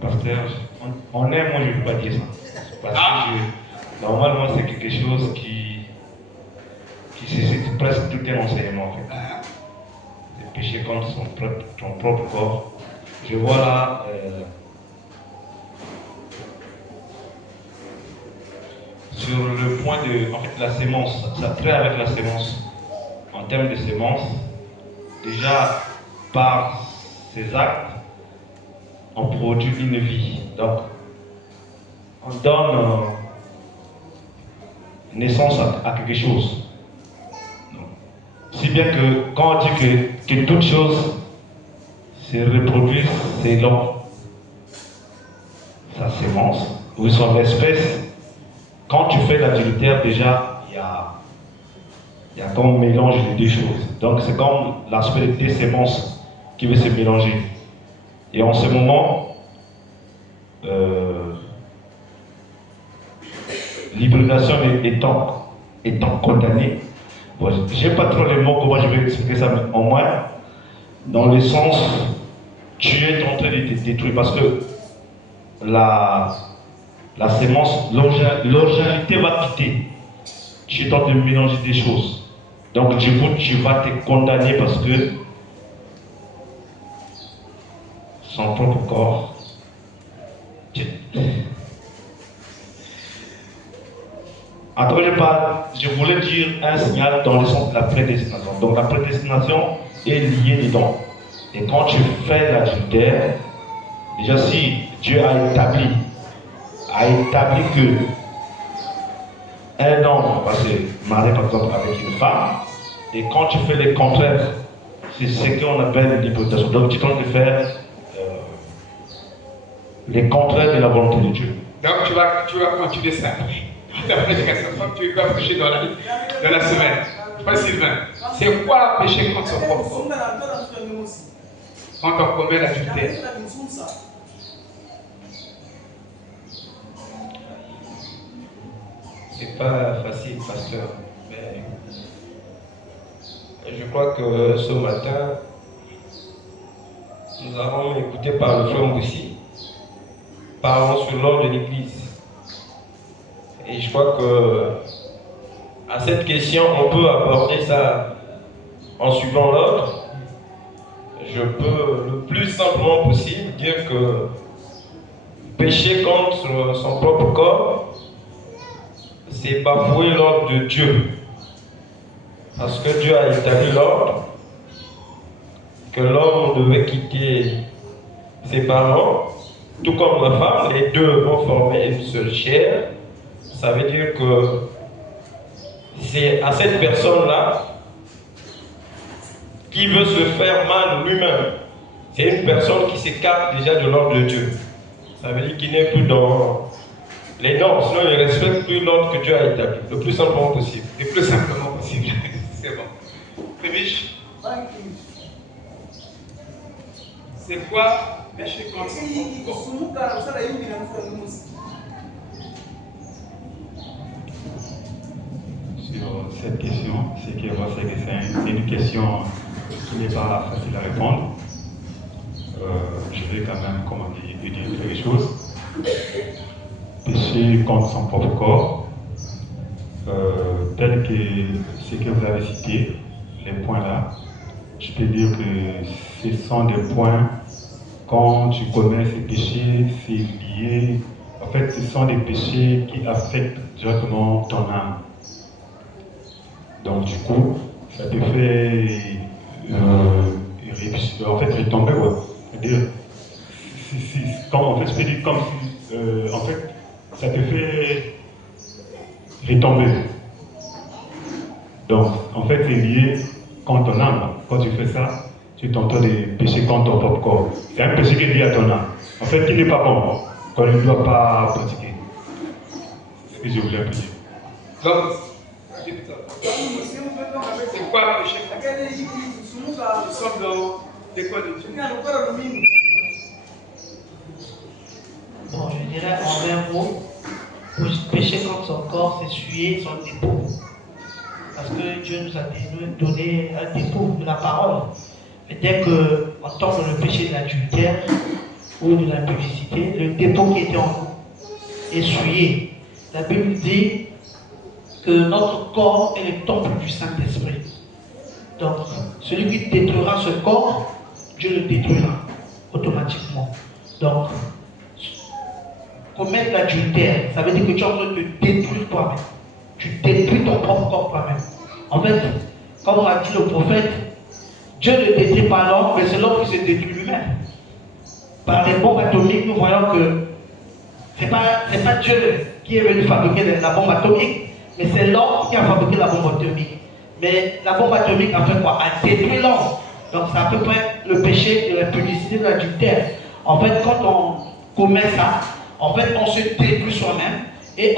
Pasteur, on aime, moi je ne veux pas dire ça. Parce que normalement c'est quelque chose qui suscite presque tout un enseignement en fait. Le péché contre ton propre corps. Je vois là sur le point de en fait, la sémence, ça traite avec la sémence. En termes de sémence, déjà par ces actes, on produit une vie. Donc, on donne naissance à quelque chose. Donc, si bien que quand on dit que toute chose se reproduit selon sa sémence ou son espèce, quand tu fais l'adultère, déjà, il y a comme un mélange de deux choses. Donc, c'est comme l'aspect des sémences qui veut se mélanger. Et en ce moment, l'hybridation étant condamnée, bon, je n'ai pas trop les mots, comment je vais expliquer ça, mais au moins, dans le sens, tu es en train de te détruire parce que la sémence, l'originalité va quitter. Tu es en train de mélanger des choses. Donc, du coup, tu vas te condamner parce que son propre corps. Après, je voulais dire un signal dans le sens de la prédestination. Donc, la prédestination est liée dedans. Et quand tu fais l'adultère, déjà si Dieu a établi que un homme va se marier par exemple avec une femme, et quand tu fais le contraire, c'est ce qu'on appelle l'hypothèse. Donc, tu tentes de faire le contraire de la volonté de Dieu. Donc, tu vas continuer ça. La prédication, tu vas prêcher dans la semaine. Frère Sylvain, c'est quoi pécher contre son propre corps? Quand on commet l'adultère. C'est pas facile, pasteur. Mais je crois que ce matin, nous avons écouté par le frère Moussi, parlant sur l'ordre de l'Église. Et je crois que à cette question, on peut aborder ça en suivant l'ordre. Je peux le plus simplement possible dire que pécher contre son propre corps, c'est bafouer l'ordre de Dieu. Parce que Dieu a établi l'ordre que l'homme devait quitter ses parents, tout comme la femme, les deux vont former une seule chair. Ça veut dire que c'est à cette personne-là qui veut se faire mal lui-même. C'est une personne qui s'écarte déjà de l'ordre de Dieu. Ça veut dire qu'il n'est plus dans les normes, sinon il ne respecte plus l'ordre que Dieu a établi, le plus simplement possible. Le plus simplement possible. C'est bon. Fémiche, c'est quoi pécher contre son corps? Sur cette question, c'est que c'est une question qui n'est pas facile à répondre. Je vais quand même, dire quelque chose. Pécher contre son propre corps, tel que ce que vous avez cité, les points là, je peux dire que ce sont des points, quand tu connais ces péchés, c'est lié, en fait ce sont des péchés qui affectent directement ton âme. Donc du coup, ça te fait en fait retomber, ouais. C'est-à-dire, en fait, je peux dire comme si, en fait, ça te fait retomber. Donc, en fait, c'est lié contre ton âme. Quand tu fais ça, tu es en train de pécher contre ton propre corps. C'est un péché qui est lié à ton âme. En fait, qui n'est pas bon, qu'on ne doit pas pratiquer. C'est ce que je voulais un peu dire. Donc, c'est quoi pécher? Nous sommes dans l'école de Dieu. Bon, je dirais en un mot, pécher contre son corps, c'est essuyer son dépôt. Parce que Dieu nous a donné un dépôt de la parole. Mais dès qu'on tombe dans le péché de l'adultère ou de l'impudicité, le dépôt qui était en nous, essuyé. La Bible dit que notre corps est le temple du Saint-Esprit. Donc, celui qui détruira ce corps, Dieu le détruira automatiquement. Donc, commettre l'adultère, ça veut dire que tu es en train de te détruire toi-même. Tu détruis ton propre corps toi-même. En fait, comme a dit le prophète, Dieu ne détruit pas l'homme, mais c'est l'homme qui se détruit lui-même. Par les bombes atomiques, nous voyons que ce n'est pas Dieu qui est venu fabriquer la bombe atomique, mais c'est l'homme qui a fabriqué la bombe atomique. Mais la bombe atomique a fait quoi? A détruit l'homme. Donc c'est à peu près le péché de la publicité, de l'adultère. En fait, quand on commet ça, en fait, on se détruit soi-même et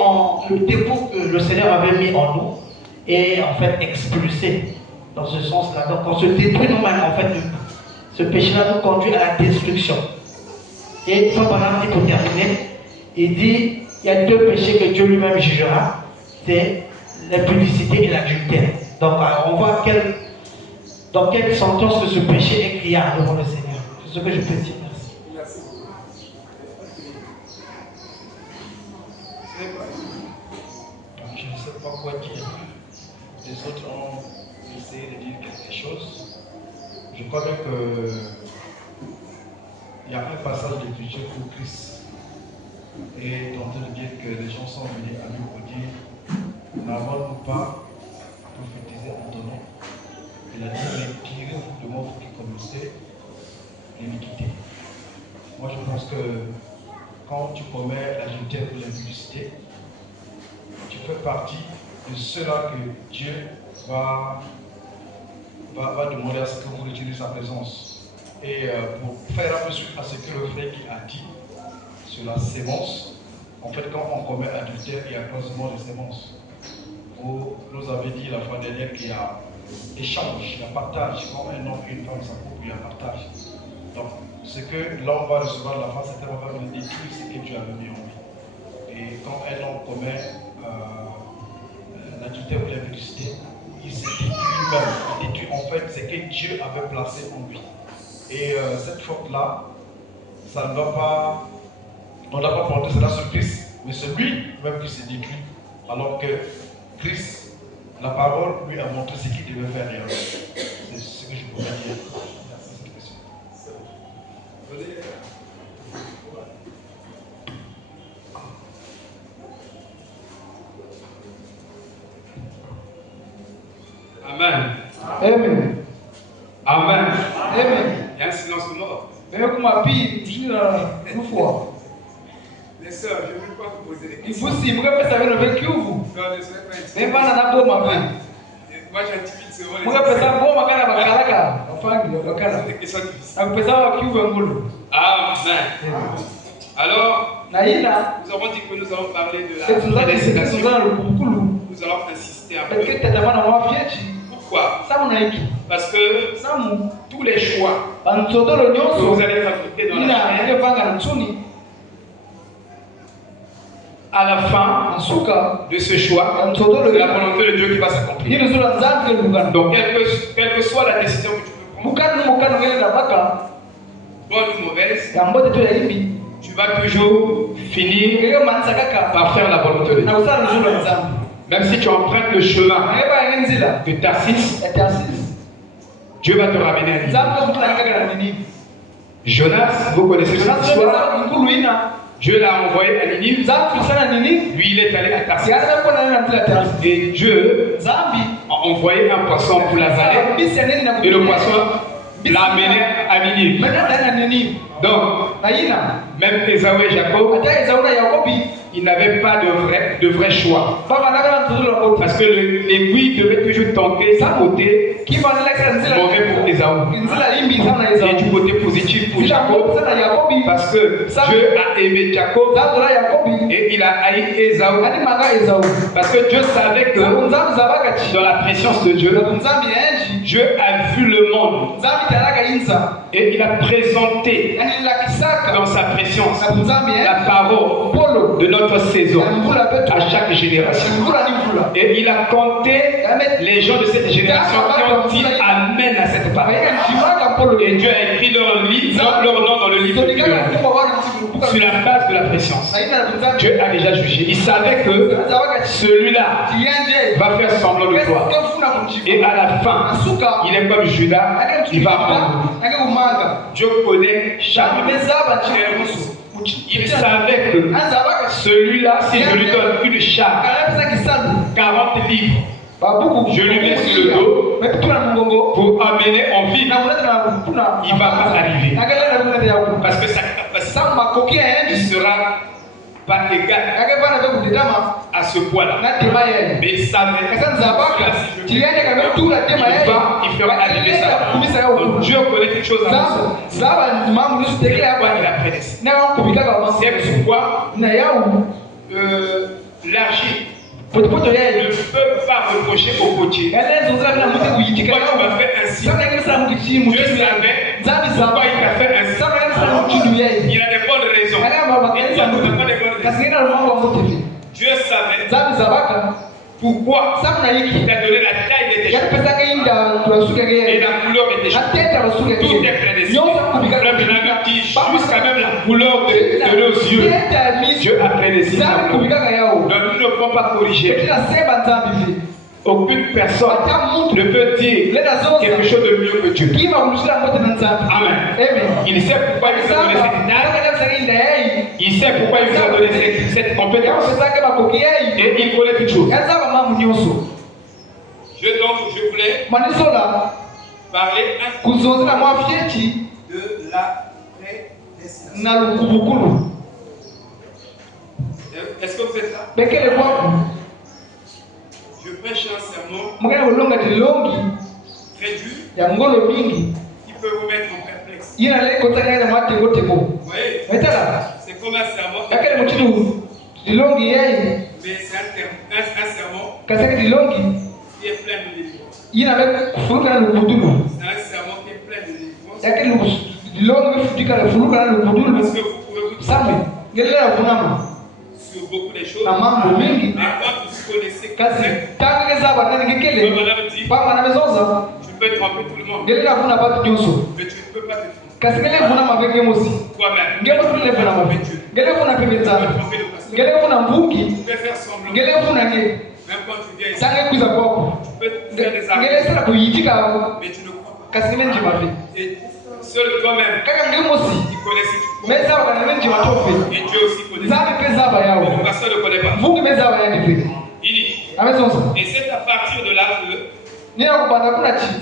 le dépôt que le Seigneur avait mis en nous est en fait expulsé dans ce sens-là. Donc on se détruit nous-mêmes. En fait, ce péché-là nous conduit à la destruction. Et Saint Barnabé, pour terminer, il dit il y a deux péchés que Dieu lui-même jugera, c'est l'impudicité et l'adultère. Donc on voit dans quelle sentence que ce péché est criard devant le Seigneur. C'est ce que je peux dire. Merci. Je ne sais pas quoi dire. Les autres ont essayé de dire quelque chose. Je crois bien qu'il y a un passage de l'écriture où Christ est en train de dire que les gens sont venus à lui pour dire n'avons-nous pas prophétisé en ton nom? Il a dit mais tirez-vous de moi qui connaissez l'iniquité. Moi je pense que quand tu commets l'adultère ou l'impudicité, tu fais partie de ceux-là que Dieu va demander à ce que vous retirez sa présence. Et pour faire un peu suite à ce que le frère qui a dit sur la sémence, en fait quand on commet l'adultère, il y a croisement de sémence. Vous nous avez dit la fois dernière qu'il y a échange, il y a partage. Quand un homme et une femme s'accouplent, il y a partage. Donc ce que l'homme va recevoir de la femme, c'est va venir détruire ce que Dieu a mis en lui. Et quand un homme commet l'adultère ou l'impudicité, il se détruit lui-même. Il détruit en fait ce que Dieu avait placé en lui. Et cette faute-là, ça ne va pas, on ne va pas porter cela sur Christ, mais c'est lui-même qui se détruit. Alors que Christ, la parole, lui a montré ce qu'il devait faire réellement. C'est ce que je pourrais dire. Merci cette question. Amen. Amen. Amen. Amen. Il y a un silence mort. Mais comme ma fille, je suis une fois. Les sœurs, je ne veux pas vous poser des questions. Impossible, vous pouvez savoir le vécu vous. Non, ne soyez pas intimidés. Même pas dans la bombe, ma fille. Moi, j'intimide seulement les Vous pouvez savoir bombe, ma fille, ma calaca. Enfin, Ce la sont des questions difficiles. vous pouvez savoir qui vous veut. Amen. Alors, Naïla, nous avons dit que nous allons parler de c'est tout la ça que c'est prédestination. dans le coucou. Nous allons insister un peu. Parce que tu as demandé à moi, Pourquoi? ça mon aïki. Parce que Ça mon. tous les choix Bantoto le que nyonso. vous allez fabriquer dans Il la a chair, un vanga na tsuni. à la fin Asuka. de ce choix, Bantoto c'est le. la volonté de Dieu qui va s'accomplir. Il nous a dit que nous Donc, quelle que soit la décision que tu peux prendre, mukanu ngene na baka. bonne ou mauvaise, Ya mbote to ya ibi. tu vas toujours finir Ngeke manza kaka. par faire la volonté de Dieu. Na usala nzulu wa nzambe. Même si tu empruntes le chemin Ngeba ngenzila. de Tarsis, Exercice. Dieu va te ramener à Ninive. Nzambe kutula kaka na nini. Jonas, vous connaissez cette Jonas histoire. ndio nkuluina. Dieu l'a envoyé à Ninive. Nzambe kusana nini? Lui, il est allé à Tarsis. Siasa kwa nani na tela. Et Dieu Nzambe. a envoyé un poisson pour Lazare. Bisi nini na Et le poisson l'a amené à Ninive. Maintenant dans nini? Donc, Naina. même Esaü et Jacob, Ata Esaú na Yakobi. ils n'avaient pas de vrai choix. Baba na Parce que l'aiguille devait toujours tenter sa côté mauvais pour Ésaü. Et du côté positif pour Jacob. Parce que Dieu a aimé Jacob et il a haï Ésaü. Parce que Dieu savait que dans la présence de Dieu, Dieu a vu le monde et il a présenté dans sa présence la parole de notre saison à chaque génération. Et il a compté les gens de cette génération qui ont dit Amen à cette parole. Et Dieu a écrit leur nom dans le livre de Dieu sur la base de la présence. Dieu a déjà jugé. Il savait que celui-là va faire semblant de toi. Et à la fin, il est comme Judas, il va prendre. Dieu connaît chaque chose. Il savait que celui-là, si je lui donne une charge, 40 livres, je lui mets sur le dos pour amener en vie, il ne va pas arriver. Parce que sa capacité ne sera pas égale à ce poids-là. Mais il savait que si je il fera arriver ça. Donc Dieu connaît quelque chose à nous. C'est pourquoi il a prédestiné. C'est pourquoi l'argile ne peut pas reprocher au potier. Pourquoi tu m'as fait ainsi? Dieu savait pourquoi il t'a fait ainsi. Il a des bonnes raisons. Et toi, tu n'as pas des bonnes raisons. Dieu savait pourquoi il t'a donné la taille de tes cheveux et la couleur de tes cheveux. Tout est prédestiné. Jusqu'à même la couleur de nos yeux, Dieu a prédestiné. Donc nous ne pouvons pas corriger. Aucune personne ne peut dire quelque chose de mieux que Dieu. Amen. Il sait pourquoi il vous a donné cette taille. Il sait pourquoi il vous a donné cette compétence. Et il connaît toutes choses. Je voulais parler de la prédestination. Est-ce que vous êtes là? Je prêche un sermon très dur qui peut vous mettre en perplexe. Vous voyez? C'est comme un sermon. Mais c'est un sermon qui est plein de délivrance. C'est un sermon qui est plein de délivrance. Parce que vous pouvez vous tromper sur beaucoup de choses. Mais quand vous connaissez Madame dit, tu peux tromper tout le monde. Mais tu ne peux pas te tromper. Toi-même. Tu peux tromper le pasteur. Tu peux faire semblant. Même quand tu viens ici, tu peux faire des armes. Mais tu ne crois pas. Et seul toi-même, tu connais si tu crois. Et Dieu aussi connaît. Mais le pasteur ne connaît pas. Il dit, et c'est à partir de là que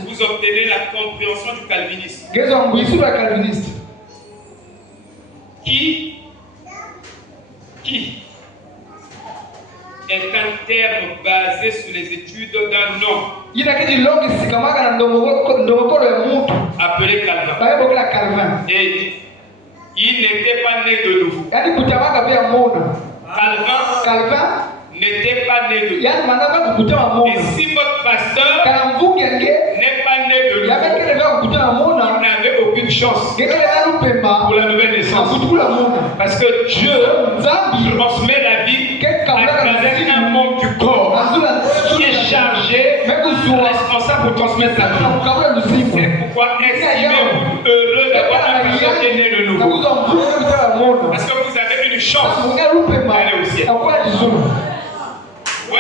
vous obtenez la compréhension du calvinisme. Qui est un terme basé sur les études d'un homme appelé Calvin. Et il n'était pas né de nouveau. Calvin n'était pas né de nouveau. Et si votre pasteur n'est pas né de nouveau, il n'avait aucune chance pour la nouvelle naissance. Parce que Dieu transmet la vie à travers un membre du corps qui est chargé, responsable pour transmettre sa vie. C'est pourquoi estimez-vous heureux d'avoir un pasteur qui est né de nouveau. Parce que vous avez une chance d'aller au ciel. Oui.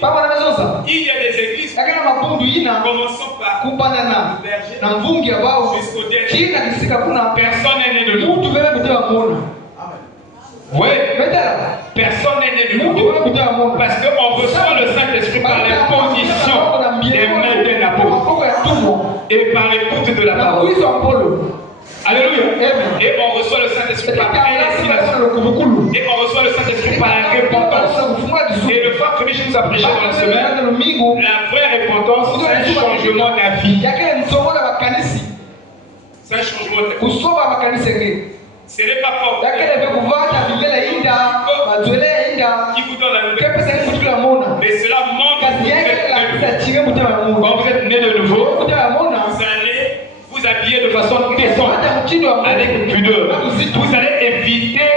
Comme madame dit, il y a des églises, commençons par le berger jusqu'au dernier. Personne n'est né de nouveau. Oui. Personne n'est né de nouveau. Parce qu'on reçoit le Saint-Esprit par l'imposition des mains d'un apôtre et par l'écoute de la parole. Alléluia. Et on reçoit le Saint-Esprit par prédestination. Et on reçoit le Saint-Esprit par la repentance. Et le fait nous a prêché dans la semaine, la vraie repentance, c'est un changement d'avis. C'est un changement d'avis. Ce n'est pas fort. Qui vous donne la nouvelle. Mais cela manque. Quand vous êtes né de nouveau, vous allez vous habiller de façon décente, avec pudeur. Vous allez éviter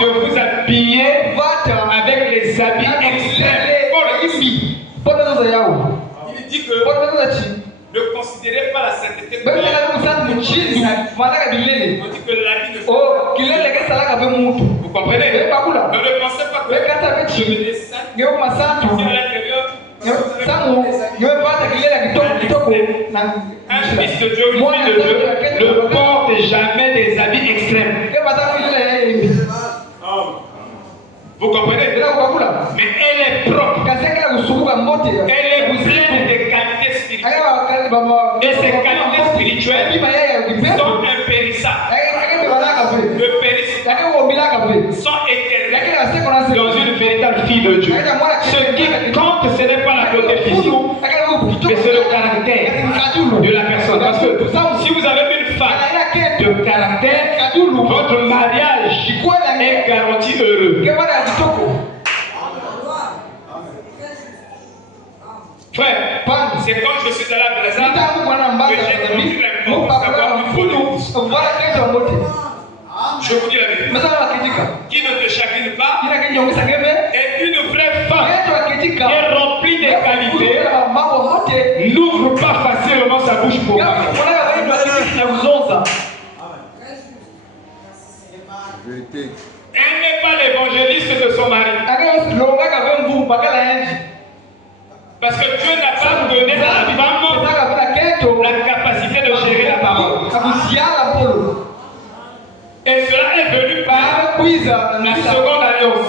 de vous habiller avec les habits extrêmes. Il dit que ne considérez pas la sainteté comme on dit que l'habit de vous comprenez? Ne pensez pas que je me descends à l'intérieur. Un fils de Dieu, une fille de Dieu ne porte jamais des habits extrêmes. Vous comprenez? Mais elle est propre. Elle est pleine de qualités spirituelles. Et ces qualités spirituelles sont impérissables. Ne périssent sont éternelles dans une véritable fille de Dieu. Ce qui compte, ce n'est pas la beauté physique, mais c'est le caractère de la personne. Parce que si vous avez une femme de caractère, votre mariage est garanti heureux. Frère, c'est quand je suis à la Brésil que j'ai compris l'importance d'avoir une bonne épouse. Je vous dis la vérité. Qui ne te chagrine pas est une vraie femme qui est remplie de qualités, n'ouvre pas facilement sa bouche pour parler. Elle n'est pas l'évangéliste de son mari. Parce que Dieu n'a pas donné à la femme la capacité de gérer la parole. Et cela est venu par la seconde alliance.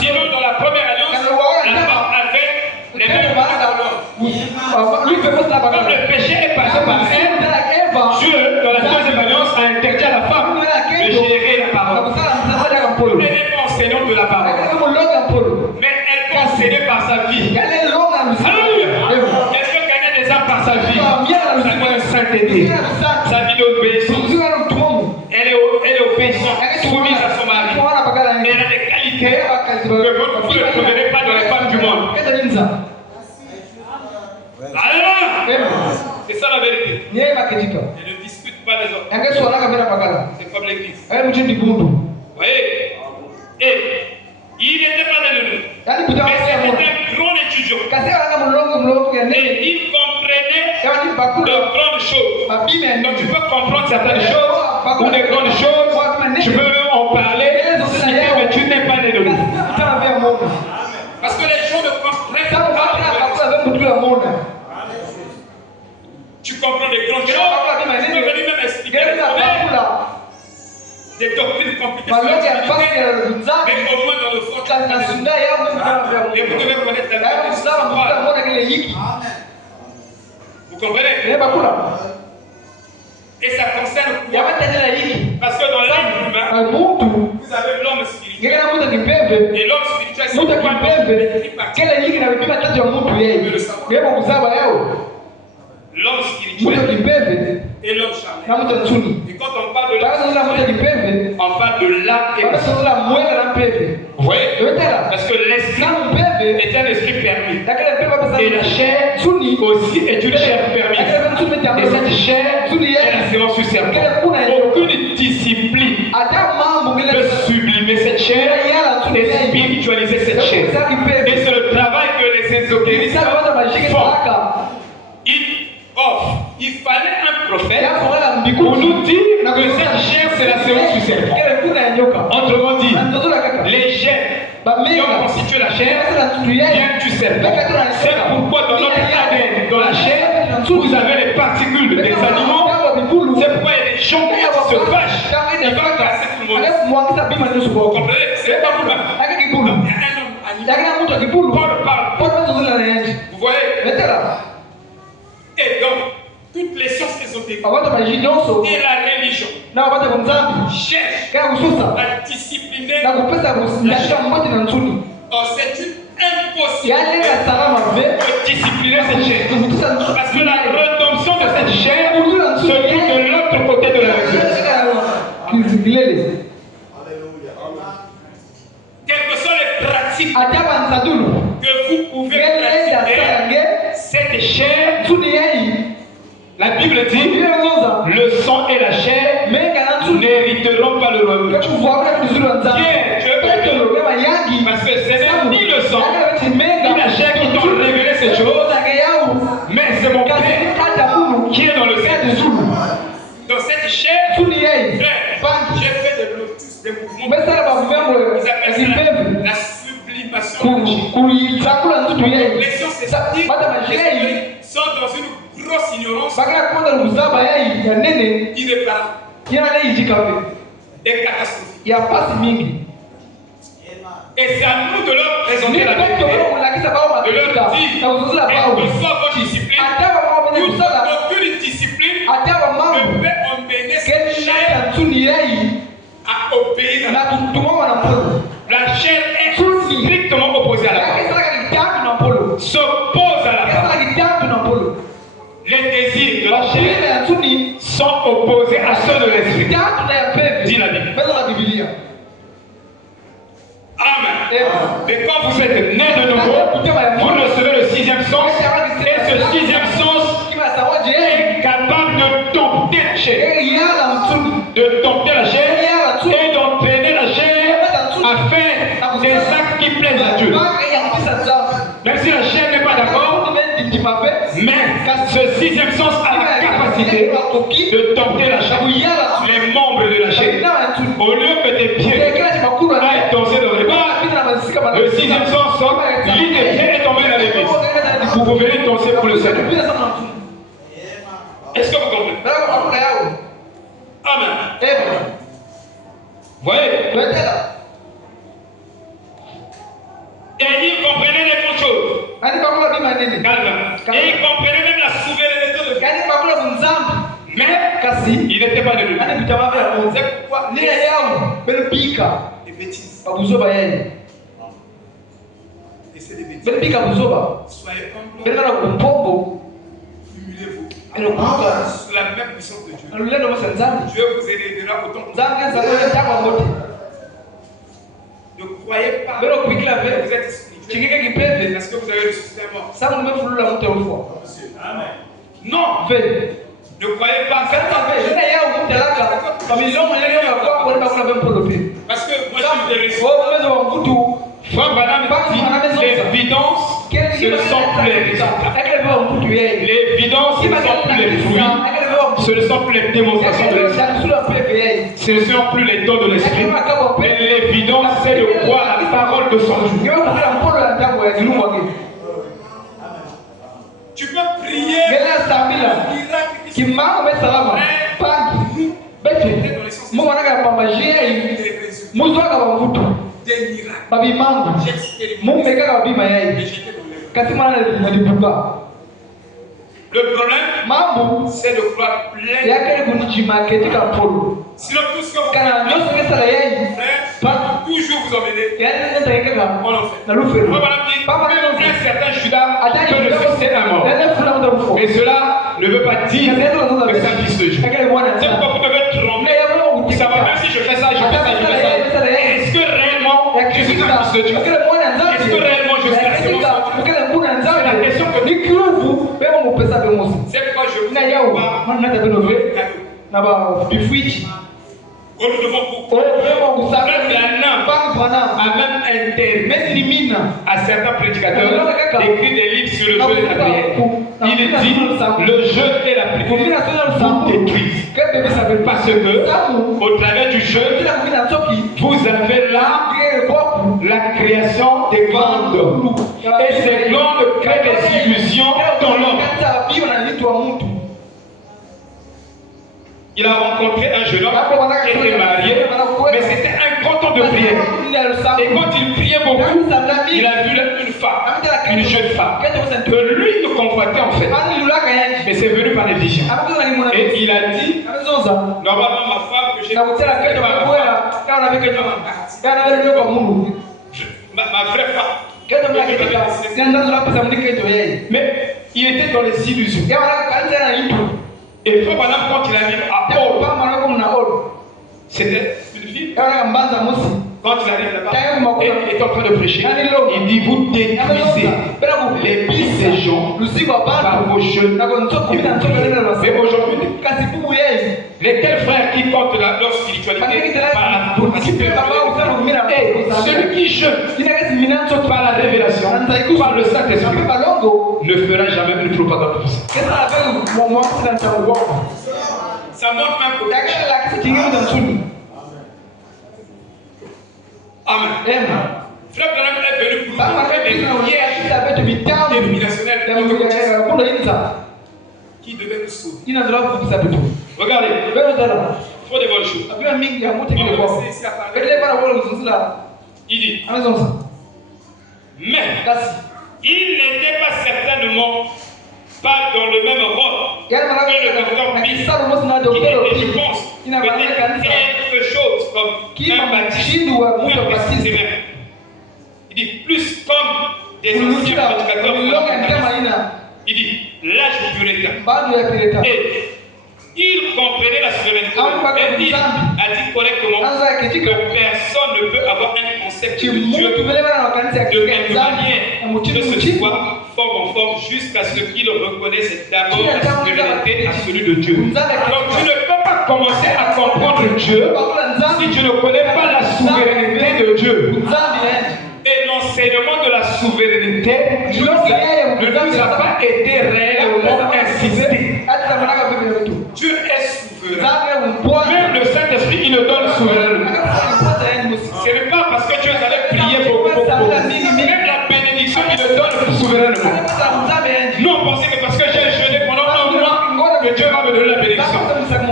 Sinon, dans la première alliance, la femme avait les mêmes paroles. Comme le péché est passé par elle, Dieu, dans la deuxième alliance, a interdit à la femme de gérer la parole. Elle n'est pas enseignante de la parole, mais elle peut enseigner par sa vie. Alléluia! Elle peut gagner des âmes par sa vie. Sa vie de sainteté, sa vie d'obéissance. Elle est obéissante, soumise à son mari. Elle a des qualités que vous ne trouverez pas dans les femmes du monde. Alléluia! C'est ça la vérité. Elle ne dispute pas les autres. C'est comme l'église. Vous voyez? Et il n'était pas dans le nous. Mais c'était un grand étudiant. Et il comprenait de grandes choses. Donc tu peux comprendre certaines choses ou des grandes choses. Tu peux en parler, mais tu n'es pas né de nous. Parce que les gens ne comprennent pas. Tu comprends des grandes choses. Tu peux venir même expliquer des doctrines compliquées. Mais au moins dans le fond, et vous devez connaître la vérité. Vous comprenez? Et ça concerne quoi? Parce que dans l'âme humain, vous avez l'homme spirituel. Et l'homme spirituel, c'est quoi? L'homme spirituel et l'homme charnel. Et quand on parle de l'homme, on parle de l'âme et vous voyez? Parce que l'esprit est un esprit permis. Et la chair aussi est une chair permise. Et cette chair est la séance du serpent. Aucune discipline peut sublimer cette chair et spiritualiser cette chair. Et c'est le travail que les ésotéristes font. Il fallait un prophète pour nous dire que cette chair c'est la séance du serpent. Autrement dit, les gènes qui ont constitué la chair viennent du serpent. C'est pourquoi dans notre ADN, dans la chair, vous avez les particules des animaux. C'est pourquoi il y a des gens qui se fâchent. Ils veulent casser tout le monde. Vous comprenez? C'est pas pour il y a un homme animal. Paul parle. Vous voyez? Et donc, toutes les sciences ésotériques et la religion cherchent à discipliner la chair. Or, c'est une impossibilité de discipliner cette chair. Parce que la rédemption de cette chair se trouve de l'autre côté de la maison. Quelles que sont les pratiques que vous pouvez pratiquer, cette chair, la Bible dit, le sang et la chair n'hériteront pas le royaume. Parce que ce n'est ni le sang, ni la chair qui t'ont révélé ces choses, mais c'est mon Père qui est dans le ciel. Dans cette chair, j'ai fait des mouvements. Ils appellent ça la sublimation. Les sciences esthétiques sont dans une grosse ignorance irréparable et catastrophique. Et c'est à nous de leur présenter la vérité, de leur dire, et de soit votre discipline, aucune discipline ne peut emmener cette chair à obéir. La chair est strictement opposée à la parole, s'oppose à la parole. Les désirs de la chair sont opposés à ceux de l'esprit. Dit la Bible. Amen. Mais quand vous êtes né de nouveau, vous recevez le sixième sens. Et ce sixième sens est capable de dompter la chair. De dompter la chair et d'entraîner la chair à faire des actes qui plaisent à Dieu. Même si la chair n'est pas d'accord, mais ce sixième sens a la capacité de dompter la chair, les membres de la chair. Au lieu que tes pieds aillent danser dans les bas, le sixième sens sort, lit tes pieds et t'emmène à l'église. Vous pouvez danser pour le Seigneur. Est-ce que vous comprenez? Amen. Voyez? Et il comprenait les bonnes choses. Et il comprenait même la souveraineté de Dieu. Mais il n'était pas de lui. C'est pourquoi des bêtises. Et c'est des bêtises. Soyez humbles. Humilez-vous. Sous la même puissance de Dieu. Dieu vous aidera autant que vous. Ne croyez pas que vous êtes spirituel parce que vous avez le système mort. Amen. Non. Ne croyez pas ça. Parce que moi je suis intéressé. Frère Branham dit l'évidence, ce ne sont plus les résultats. L'évidence, ce ne sont plus les fruits. Ce ne sont plus les démonstrations de l'esprit. Ce ne sont plus les dons de l'esprit. Mais l'évidence, c'est de croire la parole de son Dieu. Tu peux prier. Le problème, c'est de croire plein. Sinon, tout ce que vous faites, toujours vous emmener. On en fait. Même un certain Judas peut le fixer à mort. Mais cela ne veut pas dire que c'est un fils de Dieu. C'est pourquoi vous devez trembler. Ça va, même si je fais ça, je fais ça, je fais ça. Est-ce que réellement je suis un fils de Dieu? Est-ce que réellement je suis assez bon? C'est la question que c'est pourquoi je vous nous devons beaucoup. A même interdit à certains prédicateurs d'écrire des livres sur le jeu et la prière. Il dit le jeu et la prière vous détruisent. Parce que au travers du jeu, vous avez là la création des glandes. Et ces glandes créent des illusions dans l'homme. Il a rencontré un jeune homme qui était marié, mais c'était un grand homme de prière. Et quand il priait beaucoup, il a vu une femme, une jeune femme, que lui nous convoitait en fait. Mais c'est venu par les visions. Et il a dit, normalement ma femme que j'ai ma vraie femme, Mais il était dans les illusions. Et Frère Branham, quand il arrive à Or, c'était une ville. Quand il arrive là-bas, et il est en train de prêcher, il dit vous détruisez les vies des gens par vos jeunes. Mais aujourd'hui, lesquels frères qui comptent leur spiritualité par la capacité et celui qui jeûne par la révélation, par le Saint-Esprit, ne fera jamais une propagande pour ça. Ça montre même que Amen. Frère Branham est venu pour nous faire des prières dénominationnelles qui devaient nous sauver. Regardez, il faut des bonnes choses. On va commencer ici à parler. Il dit, mais il n'était pas certainement pas dans le même rôle que le docteur Bill, qui était, je pense, peut-être quelque chose comme un baptiste ou un baptiste. Il dit plus comme des anciens prédicateurs. Il dit l'âge puritain. Et il comprenait la souveraineté. Et il a dit correctement que personne ne peut avoir un concept de Dieu de quelque manière que ce soit forme en forme jusqu'à ce qu'il reconnaisse d'abord la souveraineté absolue de Dieu. Donc tu ne peux pas commencer à comprendre Dieu si tu ne connais pas la souveraineté de Dieu. Et l'enseignement de la souveraineté ne nous a pas été réellement insisté. Dieu est souverain. Même le Saint-Esprit, il nous donne souveraineté. Ce n'est pas parce que Dieu allait prier pour même la bénédiction, il nous donne souverainement. Nous, on pensait que parce que j'ai jeûné pendant un mois, que Dieu va me donner la bénédiction.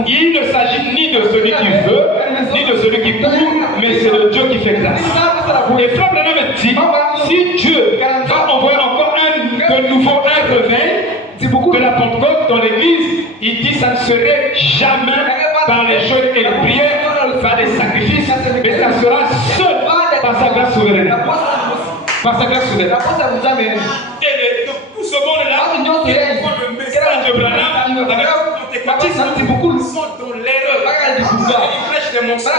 Il ne s'agit ni de celui qui veut, ni de celui qui court, mais c'est de Dieu qui fait grâce. Et Frère Branham dit, si Dieu va envoyer encore de nouveau un réveil de la Pentecôte dans l'église, il dit ça ne serait jamais par les jeûnes et les prières, par les sacrifices, mais ça sera seul par sa grâce souveraine. Par sa grâce souveraine. Et tout ce monde-là, il faut le message de Branham avec Pentecôtisme, beaucoup sont dans l'erreur. Ils prêchent des mensonges.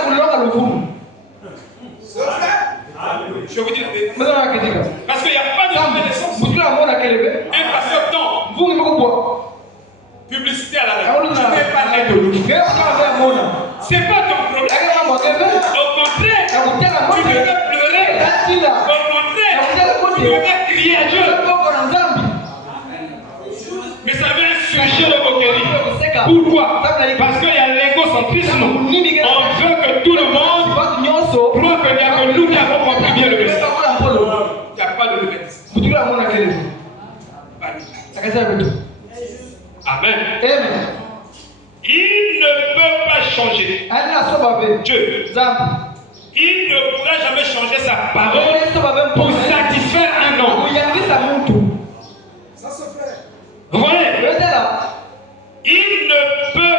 Je vais vous dire parce qu'il n'y a pas de reconnaissance. Un pasteur temps. Publicité à la radio. Tu n'es pas né de loup. C'est pas ton problème. Au contraire, tu devais pleurer. Au contraire, tu devais crier à Dieu. Mais ça avait un sujet de moquerie. Pourquoi? Parce qu'il y a l'égocentrisme. On veut que tout le monde croit qu'il n'y a que nous qui avons compris bien le message. Il n'y a pas de message. Amen. Il ne peut pas changer Dieu. Il ne pourra jamais changer sa parole pour satisfaire un homme. Vous voyez? Il ne peut,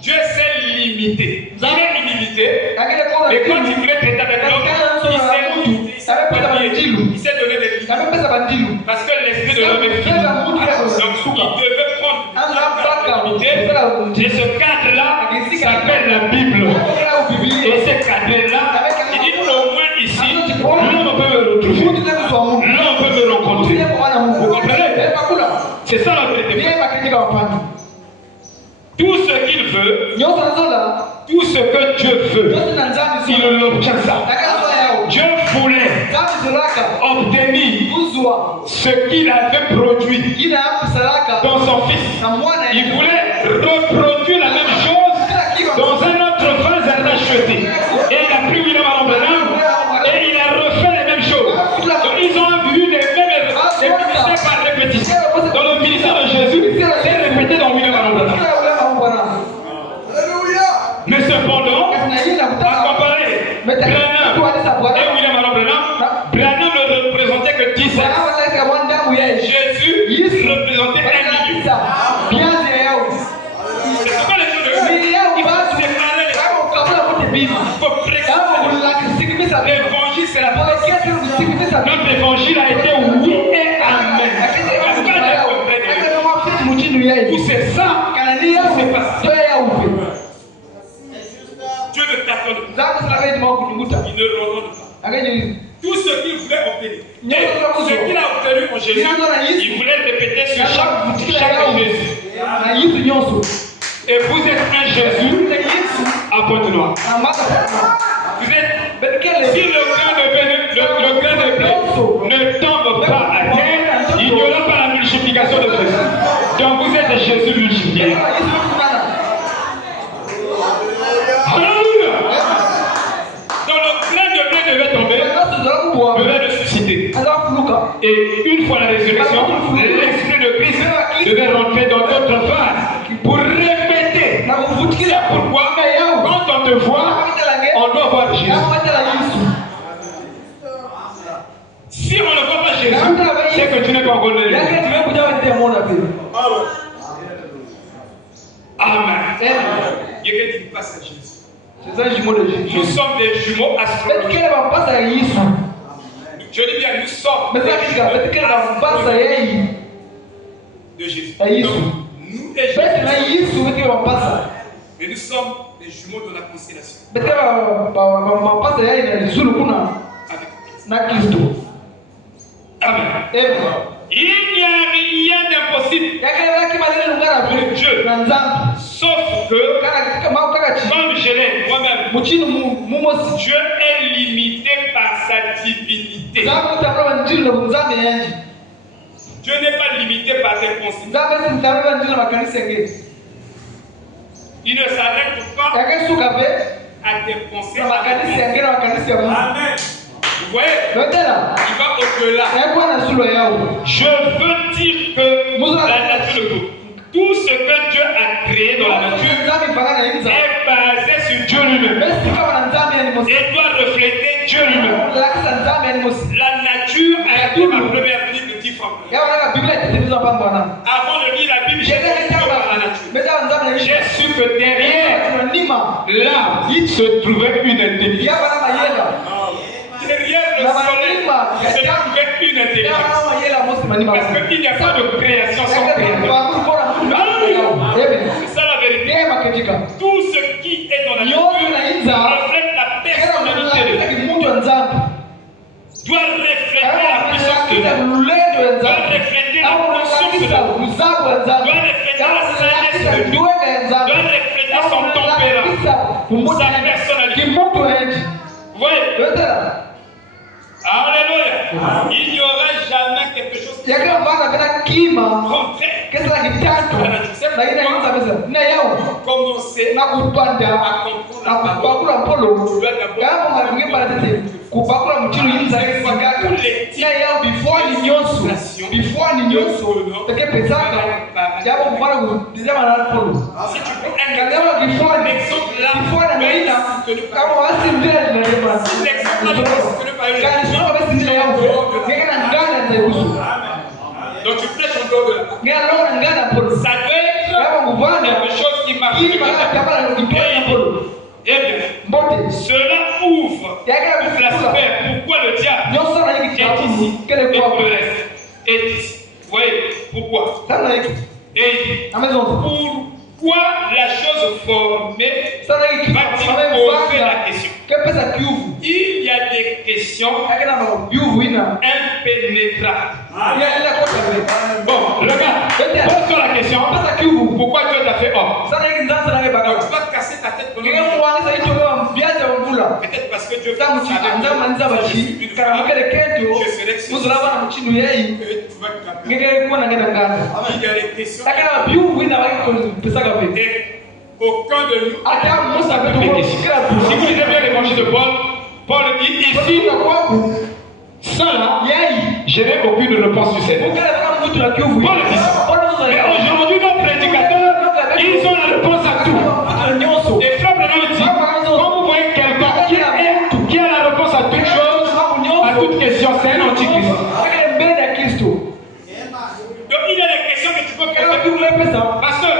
Dieu s'est limité. Il est illimité. Et quand il voulait traiter avec l'homme, il s'est limité. Il s'est donné des limites. Parce que l'esprit de l'homme est fini. Donc il devait prendre la limité. Et ce cadre-là s'appelle la Bible. Et ce cadre-là, il dit au moins ici, l'homme peut me retrouver. L'homme peut me rencontrer. Vous comprenez? C'est ça la vérité. Tout ce qu'il veut, tout ce que Dieu veut, il l'obtient ça. Dieu voulait obtenir ce qu'il avait produit dans son Fils. Il voulait reproduire la même chose dans un autre vase racheté. Et il a pris William Branham et il a refait les mêmes choses. Donc ils ont vu les mêmes ministères par répétition. Dans le ministère de Jésus, c'est répété dans William Branham. Mais cependant, à comparer Branham et William Branham, Branham ne représentait que 10 ans. Jésus représentait un million. C'est pourquoi les choses de Dieu, il faut séparer les choses. Il faut préciser. L'évangile, c'est la parole. Notre évangile a été ouvert. où c'est ça, c'est passé. Dieu ne t'attend pas. Il ne redonne pas. Tout ce qu'il voulait obtenir. Et ce qu'il a obtenu en Jésus, il voulait répéter sur chaque Jésus. Et vous êtes un Jésus à Pointe-Noire. Vous êtes, si le grain de blé ne tombe pas à terre, il n'y aura pas la multiplication de Jésus. Donc vous êtes Jésus multiplié. Alléluia. Donc le grain de blé devait tomber, devait ressusciter. Et une fois la résurrection, l'esprit de Christ devait rentrer dans notre phase pour répéter. C'est pourquoi quand on te voit, on doit voir Jésus. Si on ne voit pas Jésus, c'est que tu n'es pas encore né. Amen. Il y a qui passe à Jésus. Nous sommes des jumeaux astrologiques. Je dis bien, nous sommes des jumeaux de Jésus. Donc, nous et Jésus. Mais nous sommes des jumeaux de la constellation. Avec Christ. Amen. Il n'y a rien d'impossible pour Dieu. Sauf que, comme je l'ai moi-même, Dieu est limité par sa divinité. Dieu n'est pas limité par ses principes. Il ne s'arrête pas à tes pensées. Amen. Vous voyez, il va au-delà. Je veux dire que la nature, tout ce que Dieu a créé dans la nature est basé sur Dieu lui-même et doit refléter Dieu lui-même. La nature a été ma première Bible de 10 francs. Avant de lire la Bible, j'ai vu la nature. J'ai su que derrière l'arbre, il se trouvait une intelligence. Derrière le soleil, il se trouvait une intelligence. Parce qu'il n'y a pas de création sans créateur. C'est ça la vérité. Tout ce qui est dans la nature reflète la personnalité de Dieu. Doit refléter la puissance de Dieu. Doit refléter la conscience de Dieu. Doit refléter la sagesse de Dieu. Doit refléter son tempérament, sa personnalité. Vous voyez? Alléluia. Il n'y aura jamais quelque chose qui contraire. Commencer à comprendre la parole. Tu dois donc tu prêches en dehors de la parole. Ça doit être quelque chose qui marche. Eh bien, cela ouvre la sphère. Pourquoi le diable est ici et le reste est ici. Vous voyez pourquoi? Et pourquoi la chose formée va-t-il poser la question? Il y a des questions impénétrables. Bon, regarde, pose-toi la question. Pourquoi Dieu t'a fait homme? Donc tu vas te casser ta tête pour le moment. Peut-être parce que Dieu fait ça. Je serai que tu vas te il y a des questions. Et aucun de nous a des questions. Si vous lisez bien l'évangile de Paul, Paul dit ici, ça là, je n'ai aucune réponse du Seigneur. Paul dit ça. Mais aujourd'hui, nos prédicateurs, ils ont la réponse à tout. Et Frère Branham dit, quand vous voyez quelqu'un qui a la réponse à toute chose, à toute question, c'est un antichrist. Donc il y a des questions que tu peux poser. Pasteur,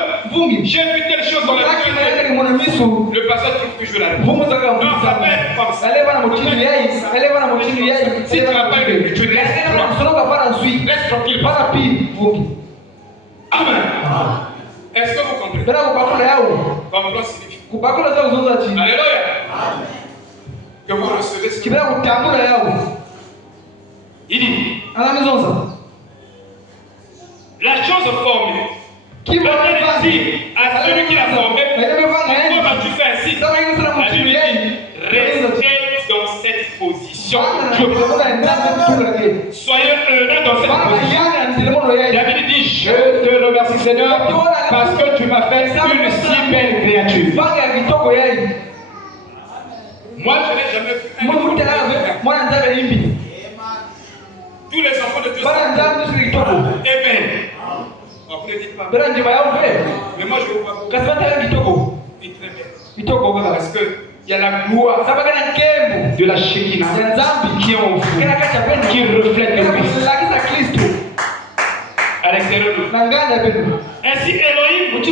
j'ai vu telle chose dans la Bible. Le pasteur trouve que je la réponds. Non, ça peut être comme ça. Si tu n'as pas eu de laisse tranquille. Amen. Alléluia. Que vous recevez ce. Il dit la chose formée. Qui va dire à celui qui l'a formé, pourquoi vas-tu faire ainsi? La Bible dit, restez dans cette position. Soyez heureux dans cette position. David dit, je te remercie Seigneur parce que tu m'as fait une si belle créature. Moi je n'ai jamais vu un tous les enfants de Dieu sont Amen. Vous ne dites pas. Mais moi je vous vois beaucoup. Il est très bien. Parce qu'il y a la gloire de la Shekinah qui est en vous, qui reflète le Christ. À l'extérieur de nous. Ainsi Elohim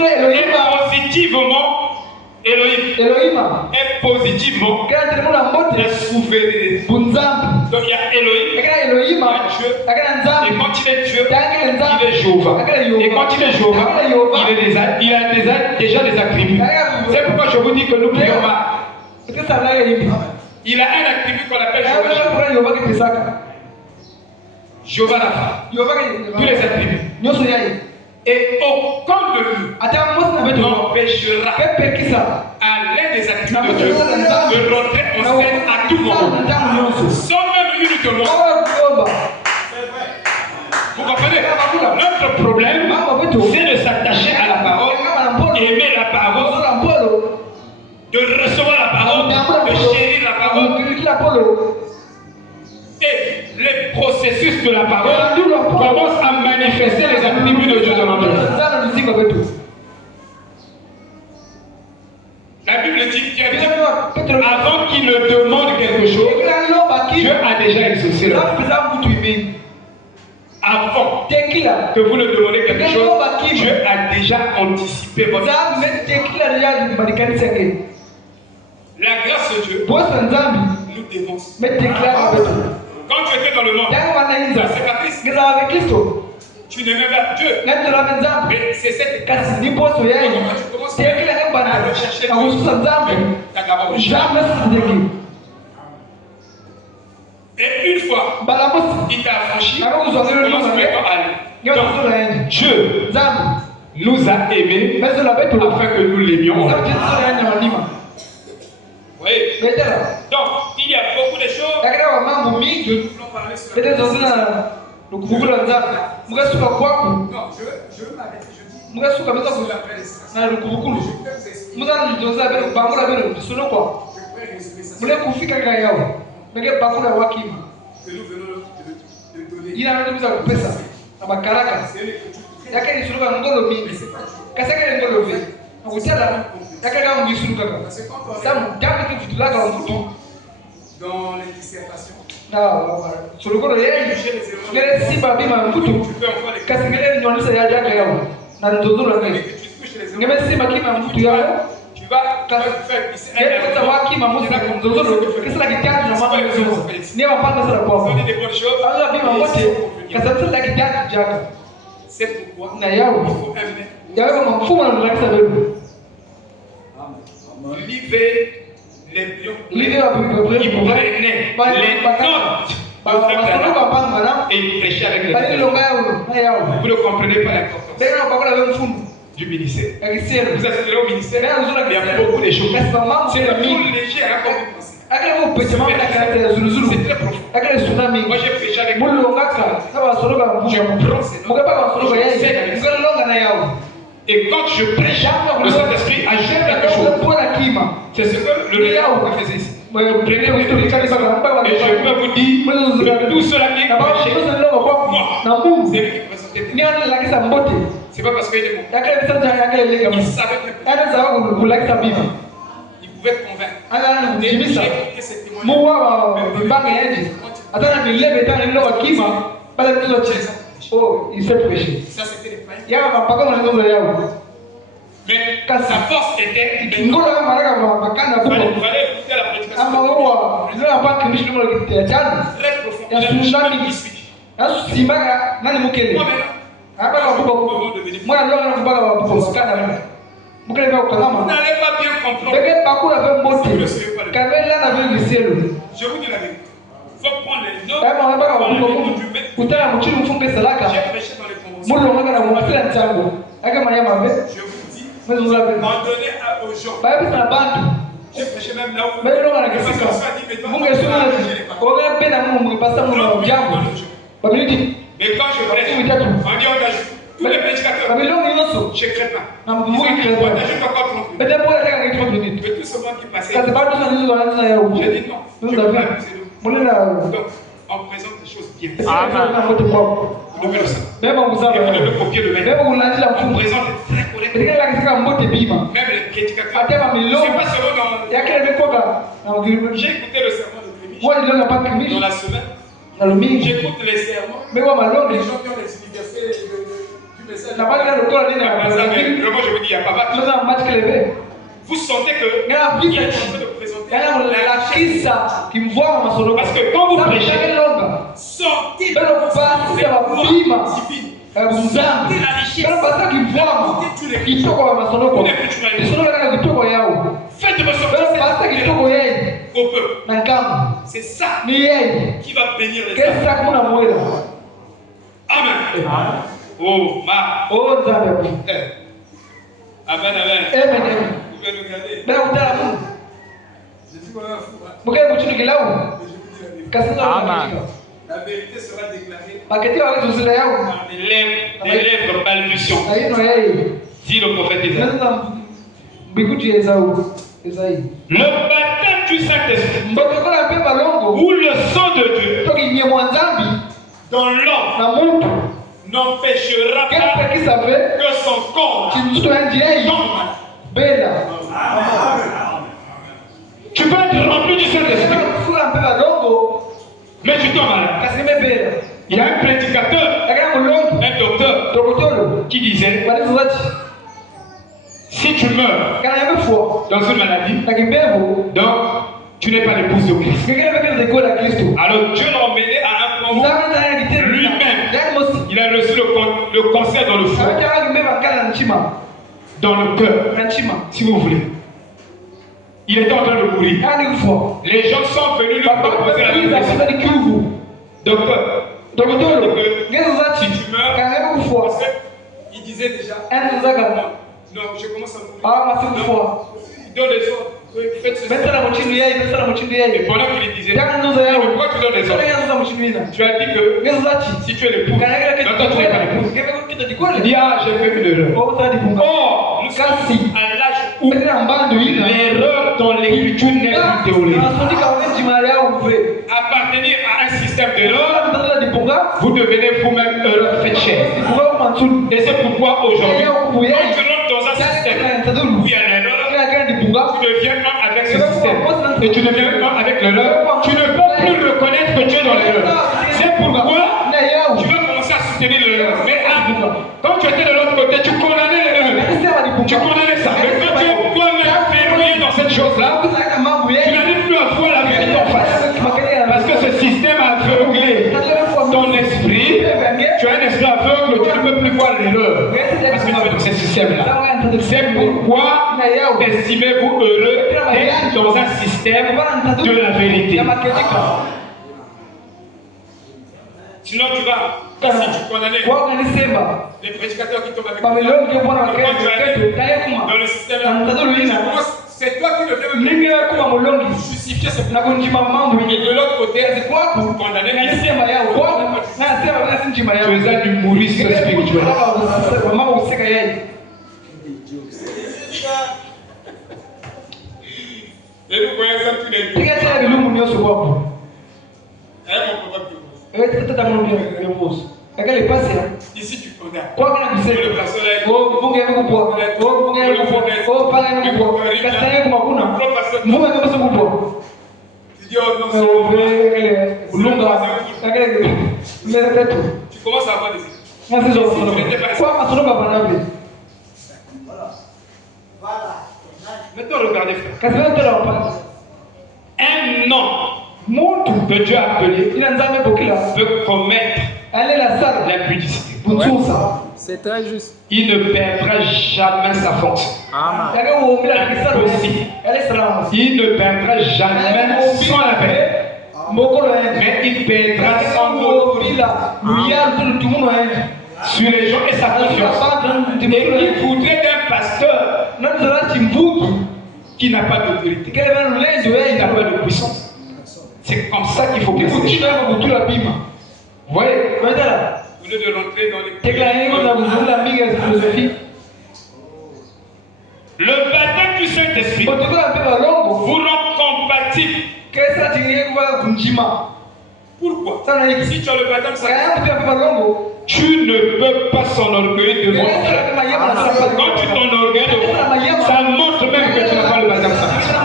est positivement est souverain. Donc il y a Elohim, il y a Dieu, et quand il est Dieu, il est Jéhovah. Et quand il est Jéhovah, il a déjà des attributs. C'est pourquoi je vous dis que nous prions pas. Il a un attribut qu'on appelle Jéhovah. Jéhovah Rapha. Tous les attributs. Et aucun de nous n'empêchera à l'un des attributs de Dieu de rentrer en scène à tout moment. Sans même uniquement. Vous comprenez? Notre problème, c'est de s'attacher à la parole, aimer la parole, de recevoir la parole, de chérir la parole. Et les processus de la parole commencent à manifester les attributs de Dieu dans notre vie. La Bible dit qu'avant qu'il ne demande quelque chose, Dieu a déjà exaucé la parole. Avant que vous ne demandez quelque chose, Dieu a déjà anticipé votre vie. La grâce de Dieu nous dévance. Quand tu étais dans le monde, c'est pas Christ. Tu n'aimais pas Dieu. Mais c'est cette grâce. Quand tu commences à rechercher Dieu, tu as d'abord recherché. Et une fois, il t'a affranchi, tu commences maintenant à aller. Donc, Dieu nous a aimés afin que nous l'aimions. Oui. Donc, il y a beaucoup de choses. Peut-être dans le groupe de la non, je veux m'arrêter, je dis. Je vais résumer que nous venons de donner. Dans les dissertations. Sur le corps de l'œil, si Babi m'a foutu, parce que les gens ne savent pas qu'il y a un dodo là. Tu vas faire savoir qui m'a montré un dodo. Qu'est-ce que la guitare n'a pas fait? N'y a pas de ça pour. Alors, Babi m'a montré que ça c'est la guitare du Jack. C'est pourquoi il y a un fou dans le lac. Livez les lions. Livez à peu près. Il prenait les notes. Et il prêchait avec les gens. Vous ne comprenez pas l'importance du ministère. Vous assistez au ministère, il y a beaucoup de choses. C'est le tout léger comme vous pensez. C'est très profond. Moi j'ai prêché avec vous. Je prends ces notes. Et quand je prêche, le Saint-Esprit ajoute quelque chose. C'est ce que le Léa faisait ici. Et je peux vous dire que tout cela qui est prêché, moi, c'est lui qui présentait. C'est pas parce qu'il est bon. Il savait que il pouvait convaincre. Et j'ai écouté ces témoignages. Oh, il sait prêcher. Ça, c'était les païens. Mais quand sa force était. Il fallait écouter la prédication. Très profond. Il a jamais discuté. Vous n'allez pas bien comprendre. Si vous ne suivez pas le je vous dis la vérité. Il faut prendre les notes. J'ai prêché dans les conventions. Je vous dis, en donner aux gens. J'ai prêché même là où le pasteur a dit, mais toi, mais quand je prêche, on dit engage. Tous les prédicateurs, je ne crée pas. Ils ont encore 30 minutes. Mais tout ce monde qui passait, j'ai dit non. Je ne veux pas abuser d'eux. Donc, on présente des choses bien. Vous devez le savoir. Et vous devez copier le maître. On présente très correctement. Même les prédicateurs. C'est pas seulement dans. J'ai écouté le sermon de Clémy. Dans la semaine. J'écoute les sermons. Les gens qui ont les universités du message. Vraiment, je vous dis, il n'y a pas de. Vous sentez que il est en train de présenter la richesse. Parce que quand vous prêchez, sortez la faites de votre au peuple. C'est ça qui va bénir les âmes. Amen. Oh, ma. Amen, amen. Vous pouvez nous regarder. Je dis qu'on a un fou. La vérité sera déclarée par des lèvres balbutiantes. Dit le prophète Isaïe. Le baptême du Saint-Esprit ou le sang de Dieu dans l'homme n'empêchera pas que son corps tombe malade. Tu peux être rempli du Saint-Esprit, mais tu tombes malade. Il y a un prédicateur, un docteur, qui disait si tu meurs dans une maladie, donc tu n'es pas l'épouse de Christ. Alors Dieu l'a emmené à un moment lui-même. Il a reçu le cancer dans le foie, dans le cœur, si vous voulez. Il était en train de mourir. Les gens sont venus lui proposer la médecine. Docteur, si tu meurs, parce qu'il disait déjà, non, je commence à mourir. Il donne les ordres. Faites ceci. Et pendant qu'il disait, pourquoi tu donnes les ordres? Tu as dit que si tu es l'époux, dans toi tu n'es pas l'époux. Il dit, ah, j'ai fait une erreur. Or, nous sommes à l'âge où l'erreur dans l'écriture n'est plus théorique. Appartenir à un système d'erreur, vous devenez vous-même heureux, faites cher. Et c'est pourquoi aujourd'hui, quand tu rentres dans un système où il y a l'erreur, tu deviens un avec ce système. Et tu deviens un avec l'erreur. Tu ne peux plus reconnaître que tu es dans l'erreur. C'est pourquoi tu vas commencer à soutenir l'erreur. Mais quand tu étais de l'autre côté, tu condamnais l'erreur. Tu condamnais ça. Mais quand tu es toi-même verrouillé dans cette chose-là, tu n'arrives plus à voir la vérité en face. Parce que ce système a aveuglé ton esprit. Tu as un esprit aveugle, tu ne peux plus voir l'erreur. Parce que tu es dans ce système-là. C'est pourquoi estimez-vous heureux d'être dans un système de la vérité. Sinon tu vas, si tu condamnes les prédicateurs qui tombent avec toi, dans le système là, c'est toi qui devais justifier ce problème. Et de l'autre côté, vous condamnez les tu es un humoriste spirituel. Et nous voyons ça tous les jours. Ici tu condamnes. Le personnel. Tu dis oh non, tu commences à avoir des idées. Maintenant regardez frère. Un homme que Dieu a appelé peut commettre l'impudicité. C'est très juste. il ne perdra jamais sa fonction. Amen. Il ne perdra jamais son appel. Mais il perdra son autorité sur les gens et sa confiance. Et il voudrait un pasteur qui n'a pas d'autorité, qui n'a pas de puissance. C'est comme ça qu'il faut que vous voyez, au lieu de rentrer dans les le baptême du Saint-Esprit vous rend compatible. Pourquoi? Si tu as le baptême Saint-Esprit, tu ne peux pas s'enorgueillir devant ton frère. Quand tu t'enorgueilles devant, ça montre même que tu n'as pas le baptême Saint-Esprit.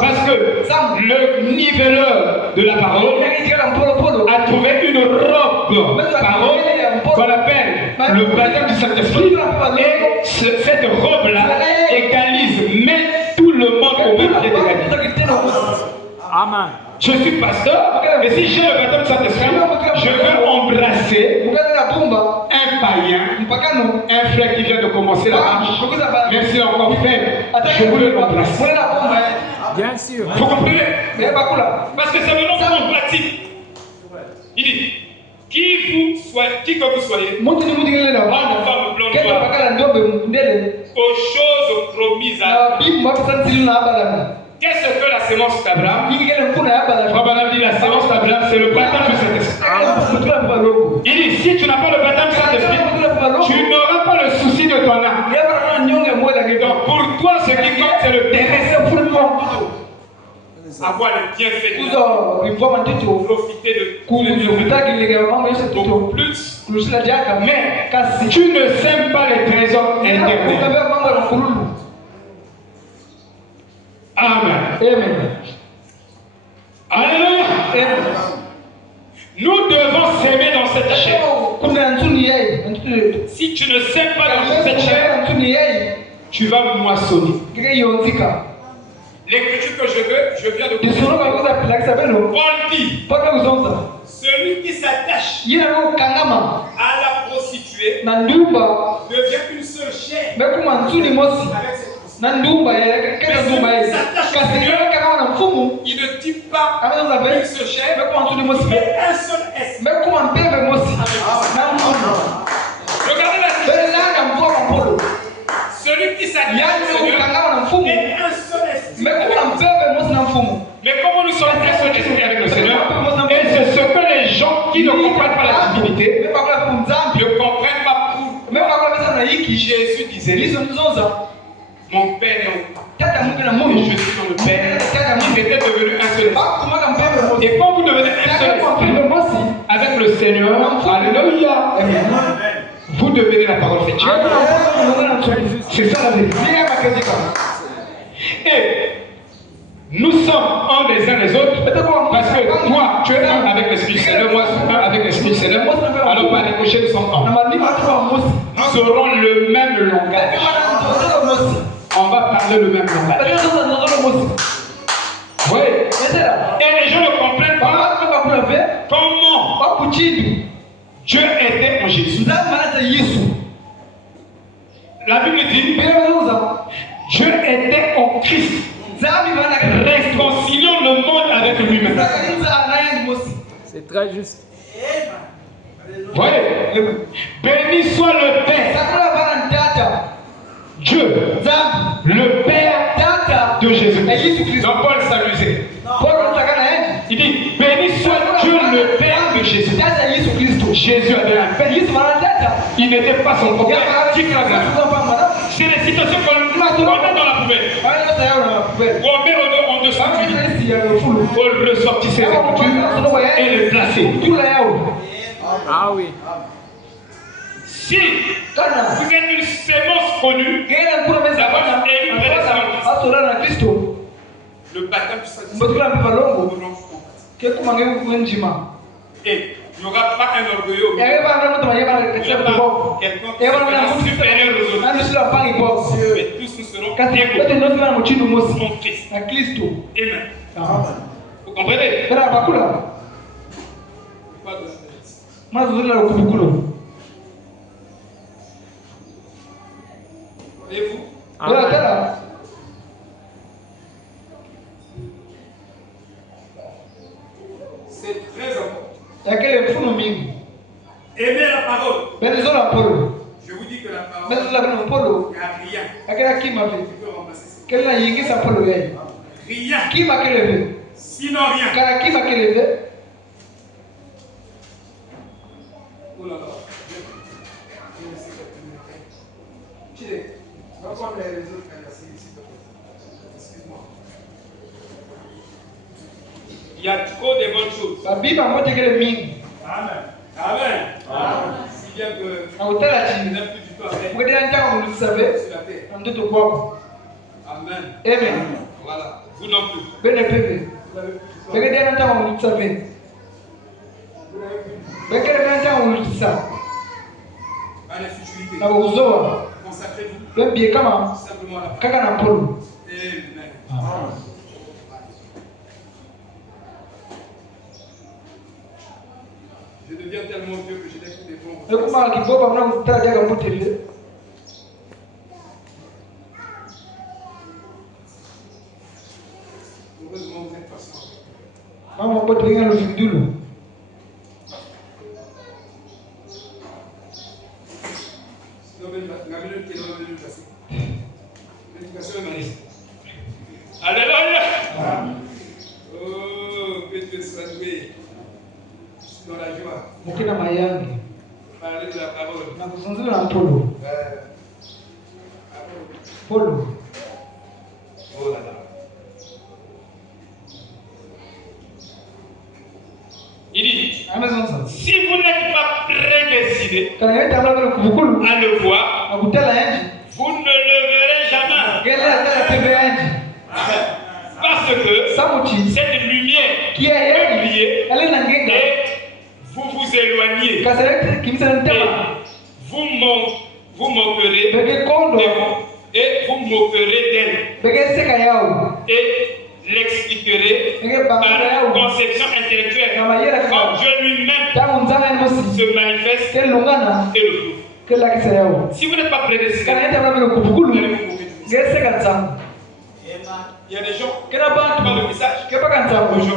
Parce que le niveleur de la parole a trouvé une robe parole qu'on appelle le baptême du Saint-Esprit. Et cette robe-là égalise, met tout le monde au même pied d'égalité. Amen. Je suis pasteur, et si j'ai le baptême du Saint-Esprit, je veux embrasser un païen, un frère qui vient de commencer la marche, même s'il est encore faible, je veux l'embrasser. Bien sûr. Vous comprenez? Parce que c'est le nom compatible. Il dit, qui que vous soyez, homme, femme, blonde, aux choses promises à qu'est-ce que la sémence d'Abraham? Abraham dit la sémence d'Abraham, c'est le baptême du Saint-Esprit. Il dit, si tu n'as pas le baptême du Saint-Esprit, tu n'auras pas le souci de ton âme. Donc pour toi, ce qui compte, c'est le terrain. Avoir les bienfaits de profiter de tous les bienfaits beaucoup plus. Mais si tu ne sèmes pas les trésors éternels. Amen. Alléluia. Nous devons s'aimer dans cette chair. Si tu ne sèmes pas dans cette chair, tu vas moissonner. L'écriture que je viens de Paul dit, celui qui s'attache à la prostituée devient une seule chair avec il ne dit pas une seule chair, mais un seul esprit. Regardez la situation. Celui qui s'attache est un seul esprit. Mais comment nous sommes un seul esprit avec le Seigneur, et c'est ce que les gens qui ne comprennent pas la divinité ne comprennent pas pour. Jésus disait, mon Père est au et je suis dans le Père. Ils étaient devenus un seul esprit. Et quand vous devenez un seul esprit avec le Seigneur, alléluia, vous devenez la parole faite. C'est ça la vérité. Et nous sommes un des uns les autres parce que toi, tu es un avec l'Esprit du Seigneur, moi, je suis un avec l'Esprit du Seigneur. Alors, par les cochers, nous sommes un. Nous aurons le même langage. On va parler le même langage. Oui. Et les gens ne comprennent pas comment Dieu était en Jésus. La Bible dit Dieu était en Christ, réconciliant le monde avec lui-même. C'est très juste. Voyez, béni soit le Père, Dieu, le Père de Jésus. Donc Paul s'amusait. Il dit, béni soit Dieu le Père de Jésus. Jésus avait un père. Il n'était pas son propre père. C'est les situations qu'on met dans la poubelle. On met en dessous du lit. Faut le ressortir et le placer. Ah oui. Si vous êtes une sémence connue, d'abord élu prédestiné en Christ, le baptême du Saint-Esprit. Et il n'y aura pas un orgueilleux. Il n'y aura pas quelqu'un qui sera supérieur aux autres. Mais tous nous serons égaux en Christ. Amen. Vous comprenez? Je vous dis que la parole, il n'y a rien. Tu peux remplacer ça. Rien. Sinon rien. Oh là là. Chile, va prendre les réseaux excuse-moi. Il y a trop de bonnes choses. Amen. Amen. Si bien que vous n'avez plus du tout à faire sur la terre. Amen. Amen. Voilà. Vous non plus. À la futurité. Consacrez-vous simplement à la parole. Amen. Je deviens tellement vieux que j'ai des coups de vent. Heureusement, vous êtes patient. Sinon, la minute qui est dans la minute passée. L'éducation est malade. Alléluia. Oh, que Dieu soit loué. Je suis dans la joie. Parler de la parole. Oh là là. Il dit, si vous n'êtes pas prédestiné à le voir, vous ne le verrez jamais. Parce que cette lumière est brillée et vous vous éloignez. Et vous moquerez de vous et vous moquerez d'elle. Et l'expliquerai par conception intellectuelle. Comme Dieu lui-même se manifeste et le prouve. Si vous n'êtes pas prédestiné, vous allez vous moquer du message. Il y a des gens qui parlent le message aujourd'hui.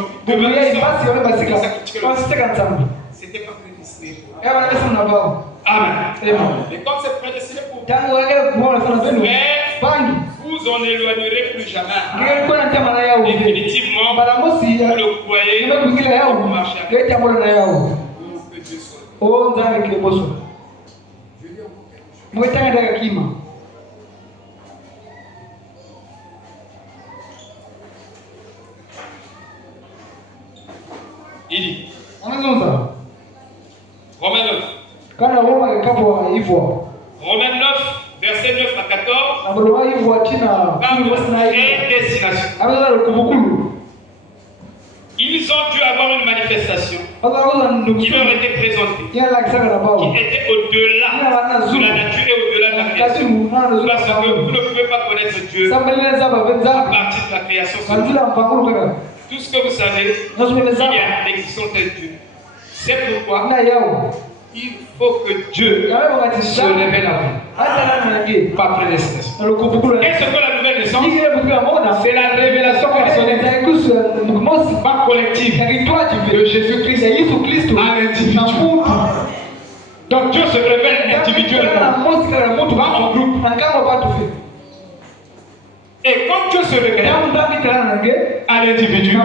C'était pas prédestiné pour eux. Amen. Et comme c'est prédestiné pour vous, vous en éloignerez plus jamais. Définitivement, vous le croyez, vous marchez avec. Que Dieu soit. Il dit, Romains 9. Romains 9, verset 9 à 14. Parle de prédestination. Ils ont dû avoir une manifestation qui leur était présentée, qui était au-delà de la nature et au-delà de la création. Parce que vous ne pouvez pas connaître Dieu à partir de la création. Tout ce que vous savez, il y a l'existence de Dieu. C'est pourquoi il faut que Dieu se révèle à vous. Par prédestination. Qu'est-ce que la nouvelle naissance? C'est la révélation personnelle, pas collective, de Jésus-Christ à l'individu. Donc Dieu se révèle individuellement, pas en groupe. Et quand Dieu se révèle à l'individu,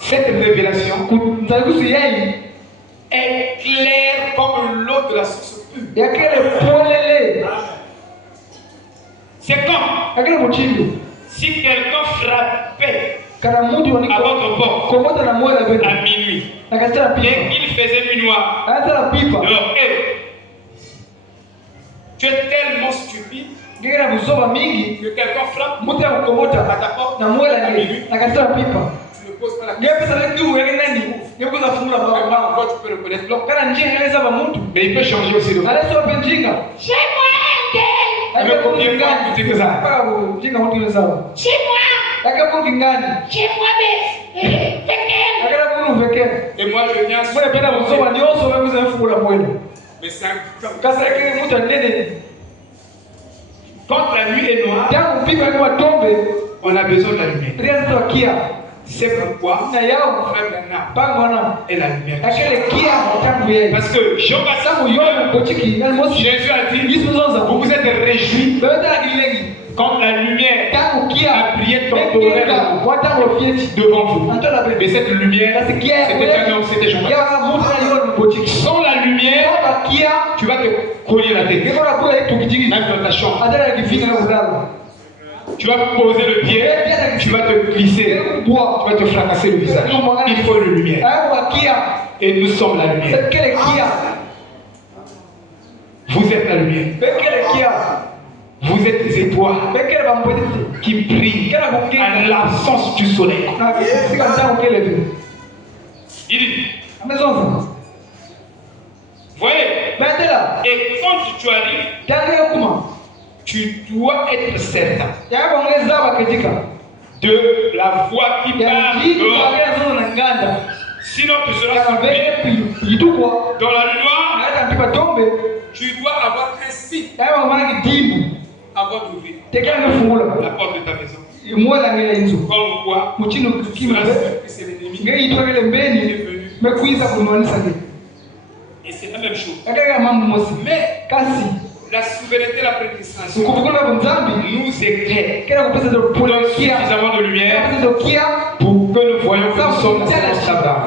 cette révélation est claire comme l'eau de la source pure. C'est comme si quelqu'un frappait à votre porte à minuit et qu'il faisait nuit noire. Alors, tu es tellement stupide que quelqu'un frappe à ta porte à minuit. Tu ne poses pas la question. Encore, tu peux reconnaître l'homme. Mais il peut changer aussi de voix. Il ne combien pas tout que ça. Et moi je viens sur mais c'est quand la nuit est noire, on a besoin de la lumière. C'est pourquoi frère Branham est la lumière. Parce que Jésus a dit, vous vous êtes réjouis quand la lumière a brillé dans devant vous. Mais cette lumière, c'était un homme, c'était Jean-Baptiste. Sans la lumière, tu vas te coller la tête. Même dans ta chambre. Tu vas poser le pied, tu vas te glisser, tu vas te fracasser le visage. Il faut une lumière. Et nous sommes la lumière. Vous êtes la lumière. Vous êtes des étoiles qui brillent en l'absence du soleil. Il dit, voyez, et quand tu arrives, tu dois être certain de la voix qui parle dehors. Sinon tu seras surpris. Dans la nuit noire, tu dois avoir un signe avant d'ouvrir la porte de ta maison. Comme quoi, tu seras surpris, c'est l'ennemi qui est venu. Et c'est la même chose. Mais la souveraineté, la prédestination nous éclaire, donne suffisamment de lumière pour que nous voyions que nous sommes la séance d'Abraham.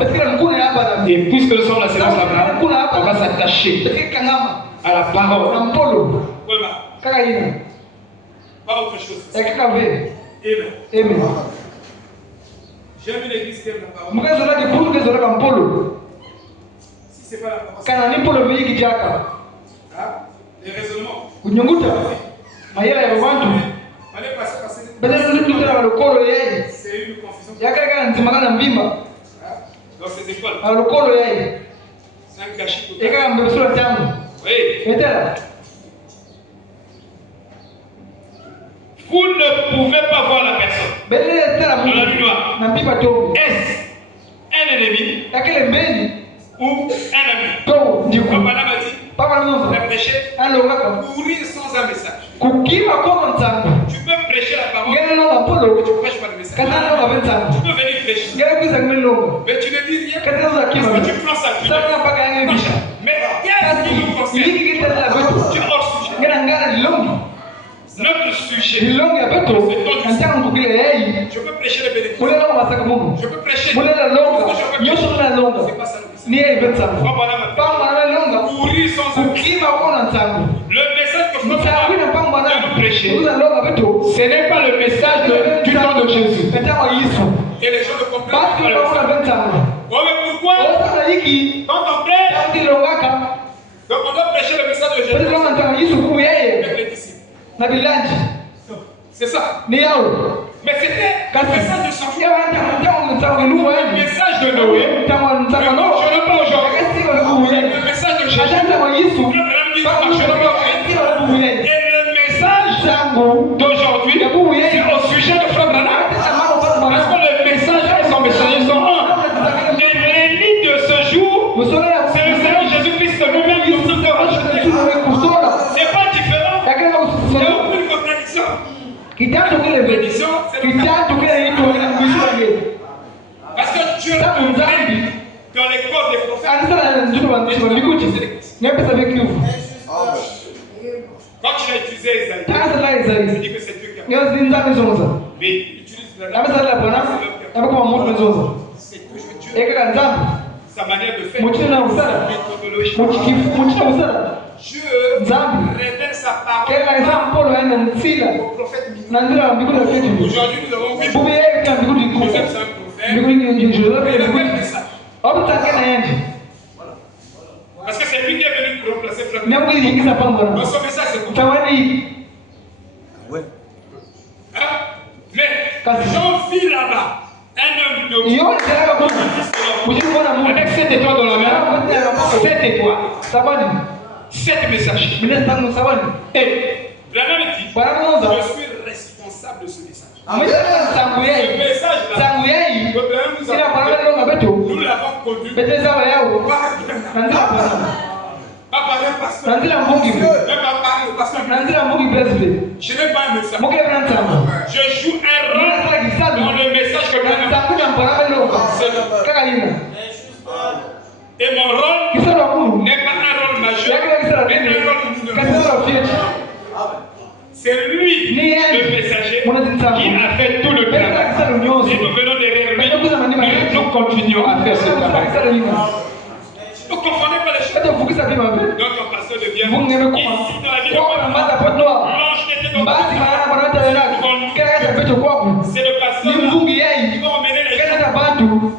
Et puisque nous sommes la séance d'Abraham, on va s'attacher à la parole. Pas autre chose. Amen. J'aime une église qui aime la parole. Si c'est pas la parole, les raisonnements. C'est une confusion. Dans ces écoles. C'est un gâchis total. Oui. Vous ne pouvez pas voir la personne dans la nuit noire. Est-ce un ennemi ou un ami? Papa m'a dit, prêcher, courir sans un message. Tu peux prêcher la parole, mais tu ne prêches pas le message. Tu peux venir prêcher, mais tu ne dis rien parce que tu prends ça. Mais qu'est-ce qui nous concerne? Tu es hors sujet. Notre sujet, c'est ton sujet. Je peux prêcher les bénédictions. Je peux prêcher tout ce que je veux prêcher. C'est pas ça le message. Courir sans un message. Le message que nous prêcher, ce n'est pas le message du nom de Jésus. Et les gens ne comprennent pas le message. Oh, mais pourquoi? Quand on prêche, donc on doit prêcher le message de Jésus avec les disciples. C'est ça. Mais c'était le message de Samuel. Le message de Noé. Mais non, je ne veux pas aujourd'hui. Le message de Jésus. Et le message d'aujourd'hui, c'est au sujet de Frère Branham. Parce que le message et son messager sont un. Et l'ennemi de ce jour, c'est le Seigneur Jésus-Christ lui-même. C'est pas différent. Il n'y a aucune contradiction. Parce que Dieu dans les corps des prophètes. Quand tu as utilisé Isaïe, tu dis que c'est Dieu qui a fait. Mais il utilise c'est toujours Dieu. Sa manière de faire. Dieu révèle sa parole au prophète. Aujourd'hui, nous avons vu Joseph, c'est un prophète. Mais le même message. Parce que c'est lui qui est venu pour remplacer Frère. Donc son message, c'est pour toi. Hein? Mais j'en vis là-bas un homme de avec 7 étoiles dans la main. 7 étoiles. 7 messages. Et Branham dit, je suis responsable de ce message. Ce message-là, nous l'avons connu par pas par un pasteur, même pas par le pasteur. Je n'ai pas un message. Je joue un rôle dans le message que Branham Et mon rôle n'est pas un rôle majeur, mais un rôle mineur. C'est lui, le messager, qui a fait tout le travail. Et nous venons derrière lui, mais nous continuons à faire ce travail. Vous ne confondez pas les choses. Donc ton pasteur devient ici dans la vie de l'ange n'était donc pas. C'est le pasteur qui va emmener les gens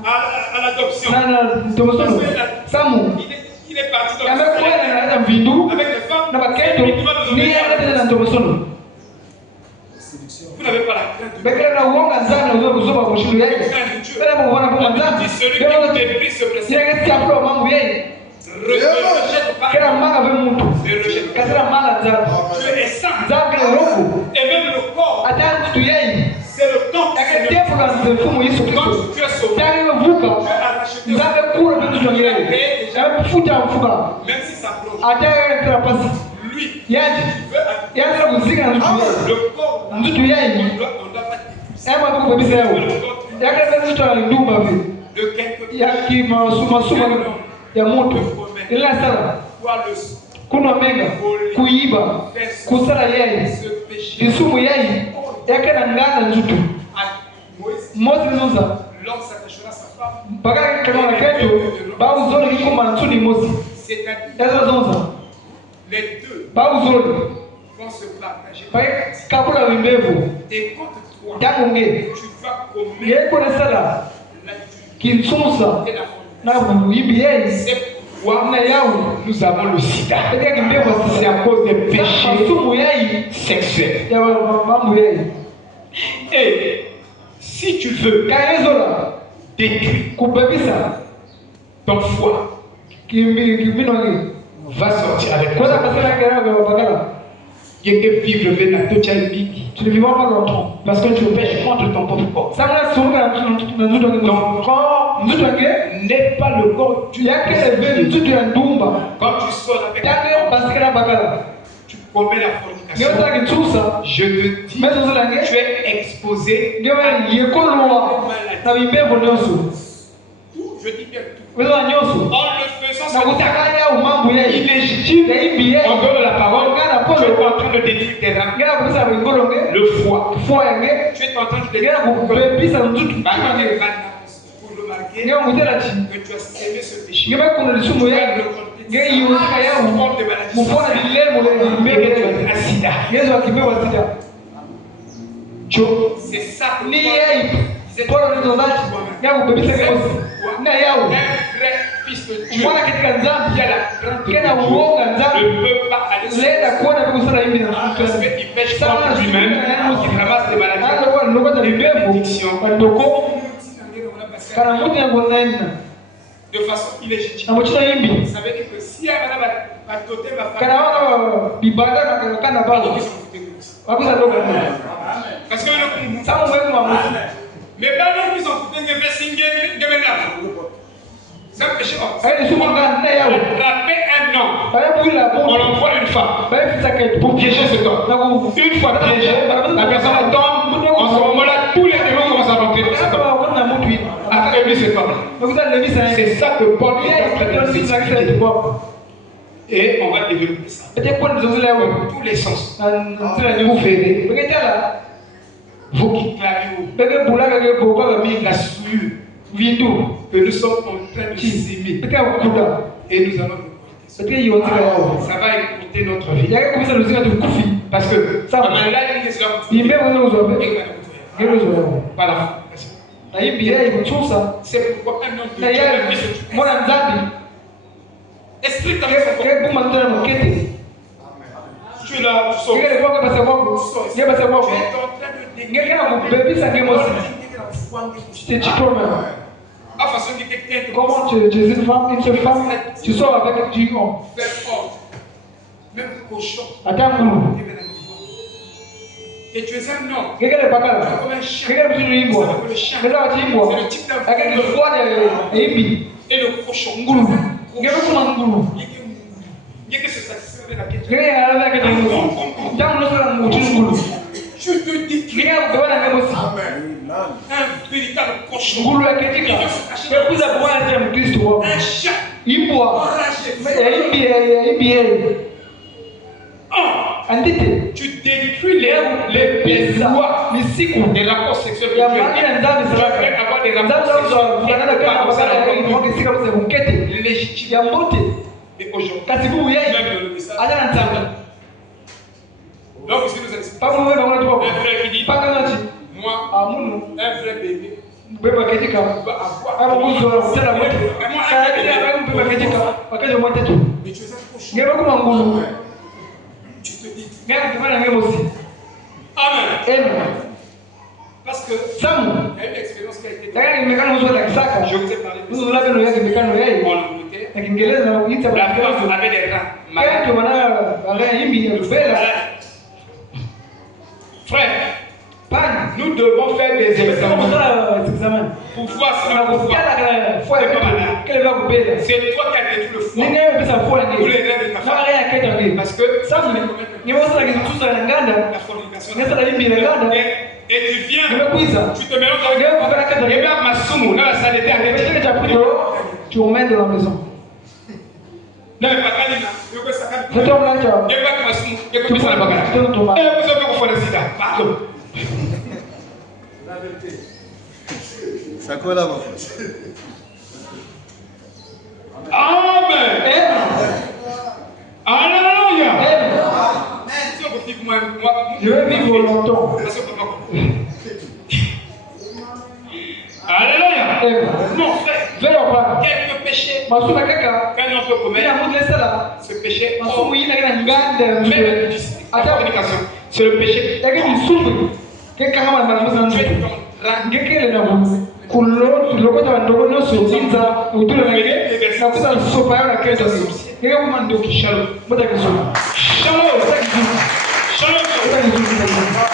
à l'adoption. Il est parti dans le avec les femmes. C'est lui qui va nous emmener à l'adoption. Vous n'avez pas la crainte de Dieu. Celui qui déplie ce précepte ne rejette pas. Dieu est saint. Et même le corps, c'est le temps du Seigneur. Quand tu es sauvé, Dieu a racheté. Même si ça plonge. Lui, le corps, on ne doit pas dépousser. De l'homme s'attachera à sa femme. C'est-à-dire, les deux vont se partager. Et contre toi, tu vas commettre l'adultère. C'est pourquoi nous avons le sida. C'est à cause des péchés sexuels. Et si tu veux détruire ton foie, va sortir avec toi. Tu ne vivras pas longtemps parce que tu pêches contre ton propre corps. Ton corps n'est pas le corps du quand tu sors avec tu commets la fornication. Je te dis, tu es exposé à une maladie. Je dis bien tout. En le faisant, c'est illégitime. En dehors de la parole, tu es en train de détruire tes âmes. Le foie. Tu es en train de détruire pour remarquer que tu as aimé ce péché. C'est ça que un vrai fils de Dieu qui a la crainte de Dieu ne peut pas aller sur parce qu'il pêche contre lui-même, il ramasse des maladies, des bénédictions de façon illégitime. Ça veut dire que si elle va doter ma famille, parce que mais pas non plus en coupant des signes c'est un péché. Attraper un homme, on l'envoie une femme pour piéger cet homme. Une fois piégé, la personne tombe, en ce moment-là, tous les démons commencent à rentrer dans cet homme. Affaiblir cet homme. C'est ça que Paul est en train de s'expliquer. Et on va développer ça. Dans tous les sens. Vous verrez. Vous qui clariez la souillure que nous sommes en train de s'aimer. Et nous allons ça va écouter notre vie. Parce que ça va par la foi. C'est pourquoi un homme de Dieu explique avec sa foi. Tu es là, tu sors. Tu es en train de comment tu es une femme, tu sors avec du homme. Même cochon. Et tu es un homme. Tu es comme un chien. C'est le chien. C'est le type d'un et le cochon. Il que se satisfaire avec la question. Je te dis. Un véritable cochon. Ngulu ya ketika. Ekuza bwana ya Mkristo wako. Un chat. Imbwa. Imbie. Andite. Tu détruis les lois des rapports sexuels. Ya mali na nzambi Avoir des rapports sexuels. Légitime. Ya mbote. Et aujourd'hui, Kasi bubu yeye. Ana nzambi. Donc, si nous expliquons, Pas moi un frère qui dit, pas quand moi, amunu. un vrai bébé, Beba ketika. doit avoir. Aba kuzola kutana mwetu. Kaya kile aba mbeba ketika. Wakaje mwete tu. Mais tu es un cochon. Ngeba kuma ngulu. Tu te dis. Ngeba kumana ngebo si. Amen. Amen. Parce que Samu. il y a une expérience qui a été faite. Kaya nimekana mzo za kisaka. Je vous ai parlé de Mzo la beno yake mekano yeye. en Angleterre. Na Kiingereza na kuita La femme avait des rats. Kaya tu mana ara yimbi ya bela. Frère, Pan. nous devons faire des examens Pour voir si nous pouvons. Quelle va couper? C'est toi qui as détruit le foie. Nini wewe pesa kwa Ou nini? les rêves de ta Na femme. ara ya keta nini? Parce que Samu ni wasa la kitu za nganda. la fornication. Nesa la yimbi nganda. Et tu viens, Nimekuiza. tu te mélanges avec Ngeba kwa keta et nini? bien ma soumu, dans la salle d'été avec Kile cha pili tu emmènes dans la maison. Non, mais pas Kalina. Je veux ça. Sasa mnacha. Je veux que ma soumu, je veux que ça va pas. Et vous avez fait le sida. Pardon. Ça colle là-bas. Amen. Alléluia. Si on peut dire moi, Je vais vivre longtemps. Alléluia. Non, frère. Vero kwa. Quelques péchés, Masuna kaka. quand on peut Ina commettre mudle sala. ce péché, Masumu yina kana nganda. même la fornication, c'est le péché. Yake msumu. Keka kama manamuza Tu es nzuri. ton rang. Ngekele na kulo lokota ndogo noso zinza utule na ngeke na kuza sopa yao na kesa. Ngeke kuma ndoki shalo. Mota kisomo. Shalom. Mota kisomo. Shalom. Mota kisomo.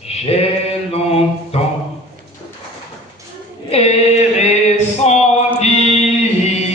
J'ai longtemps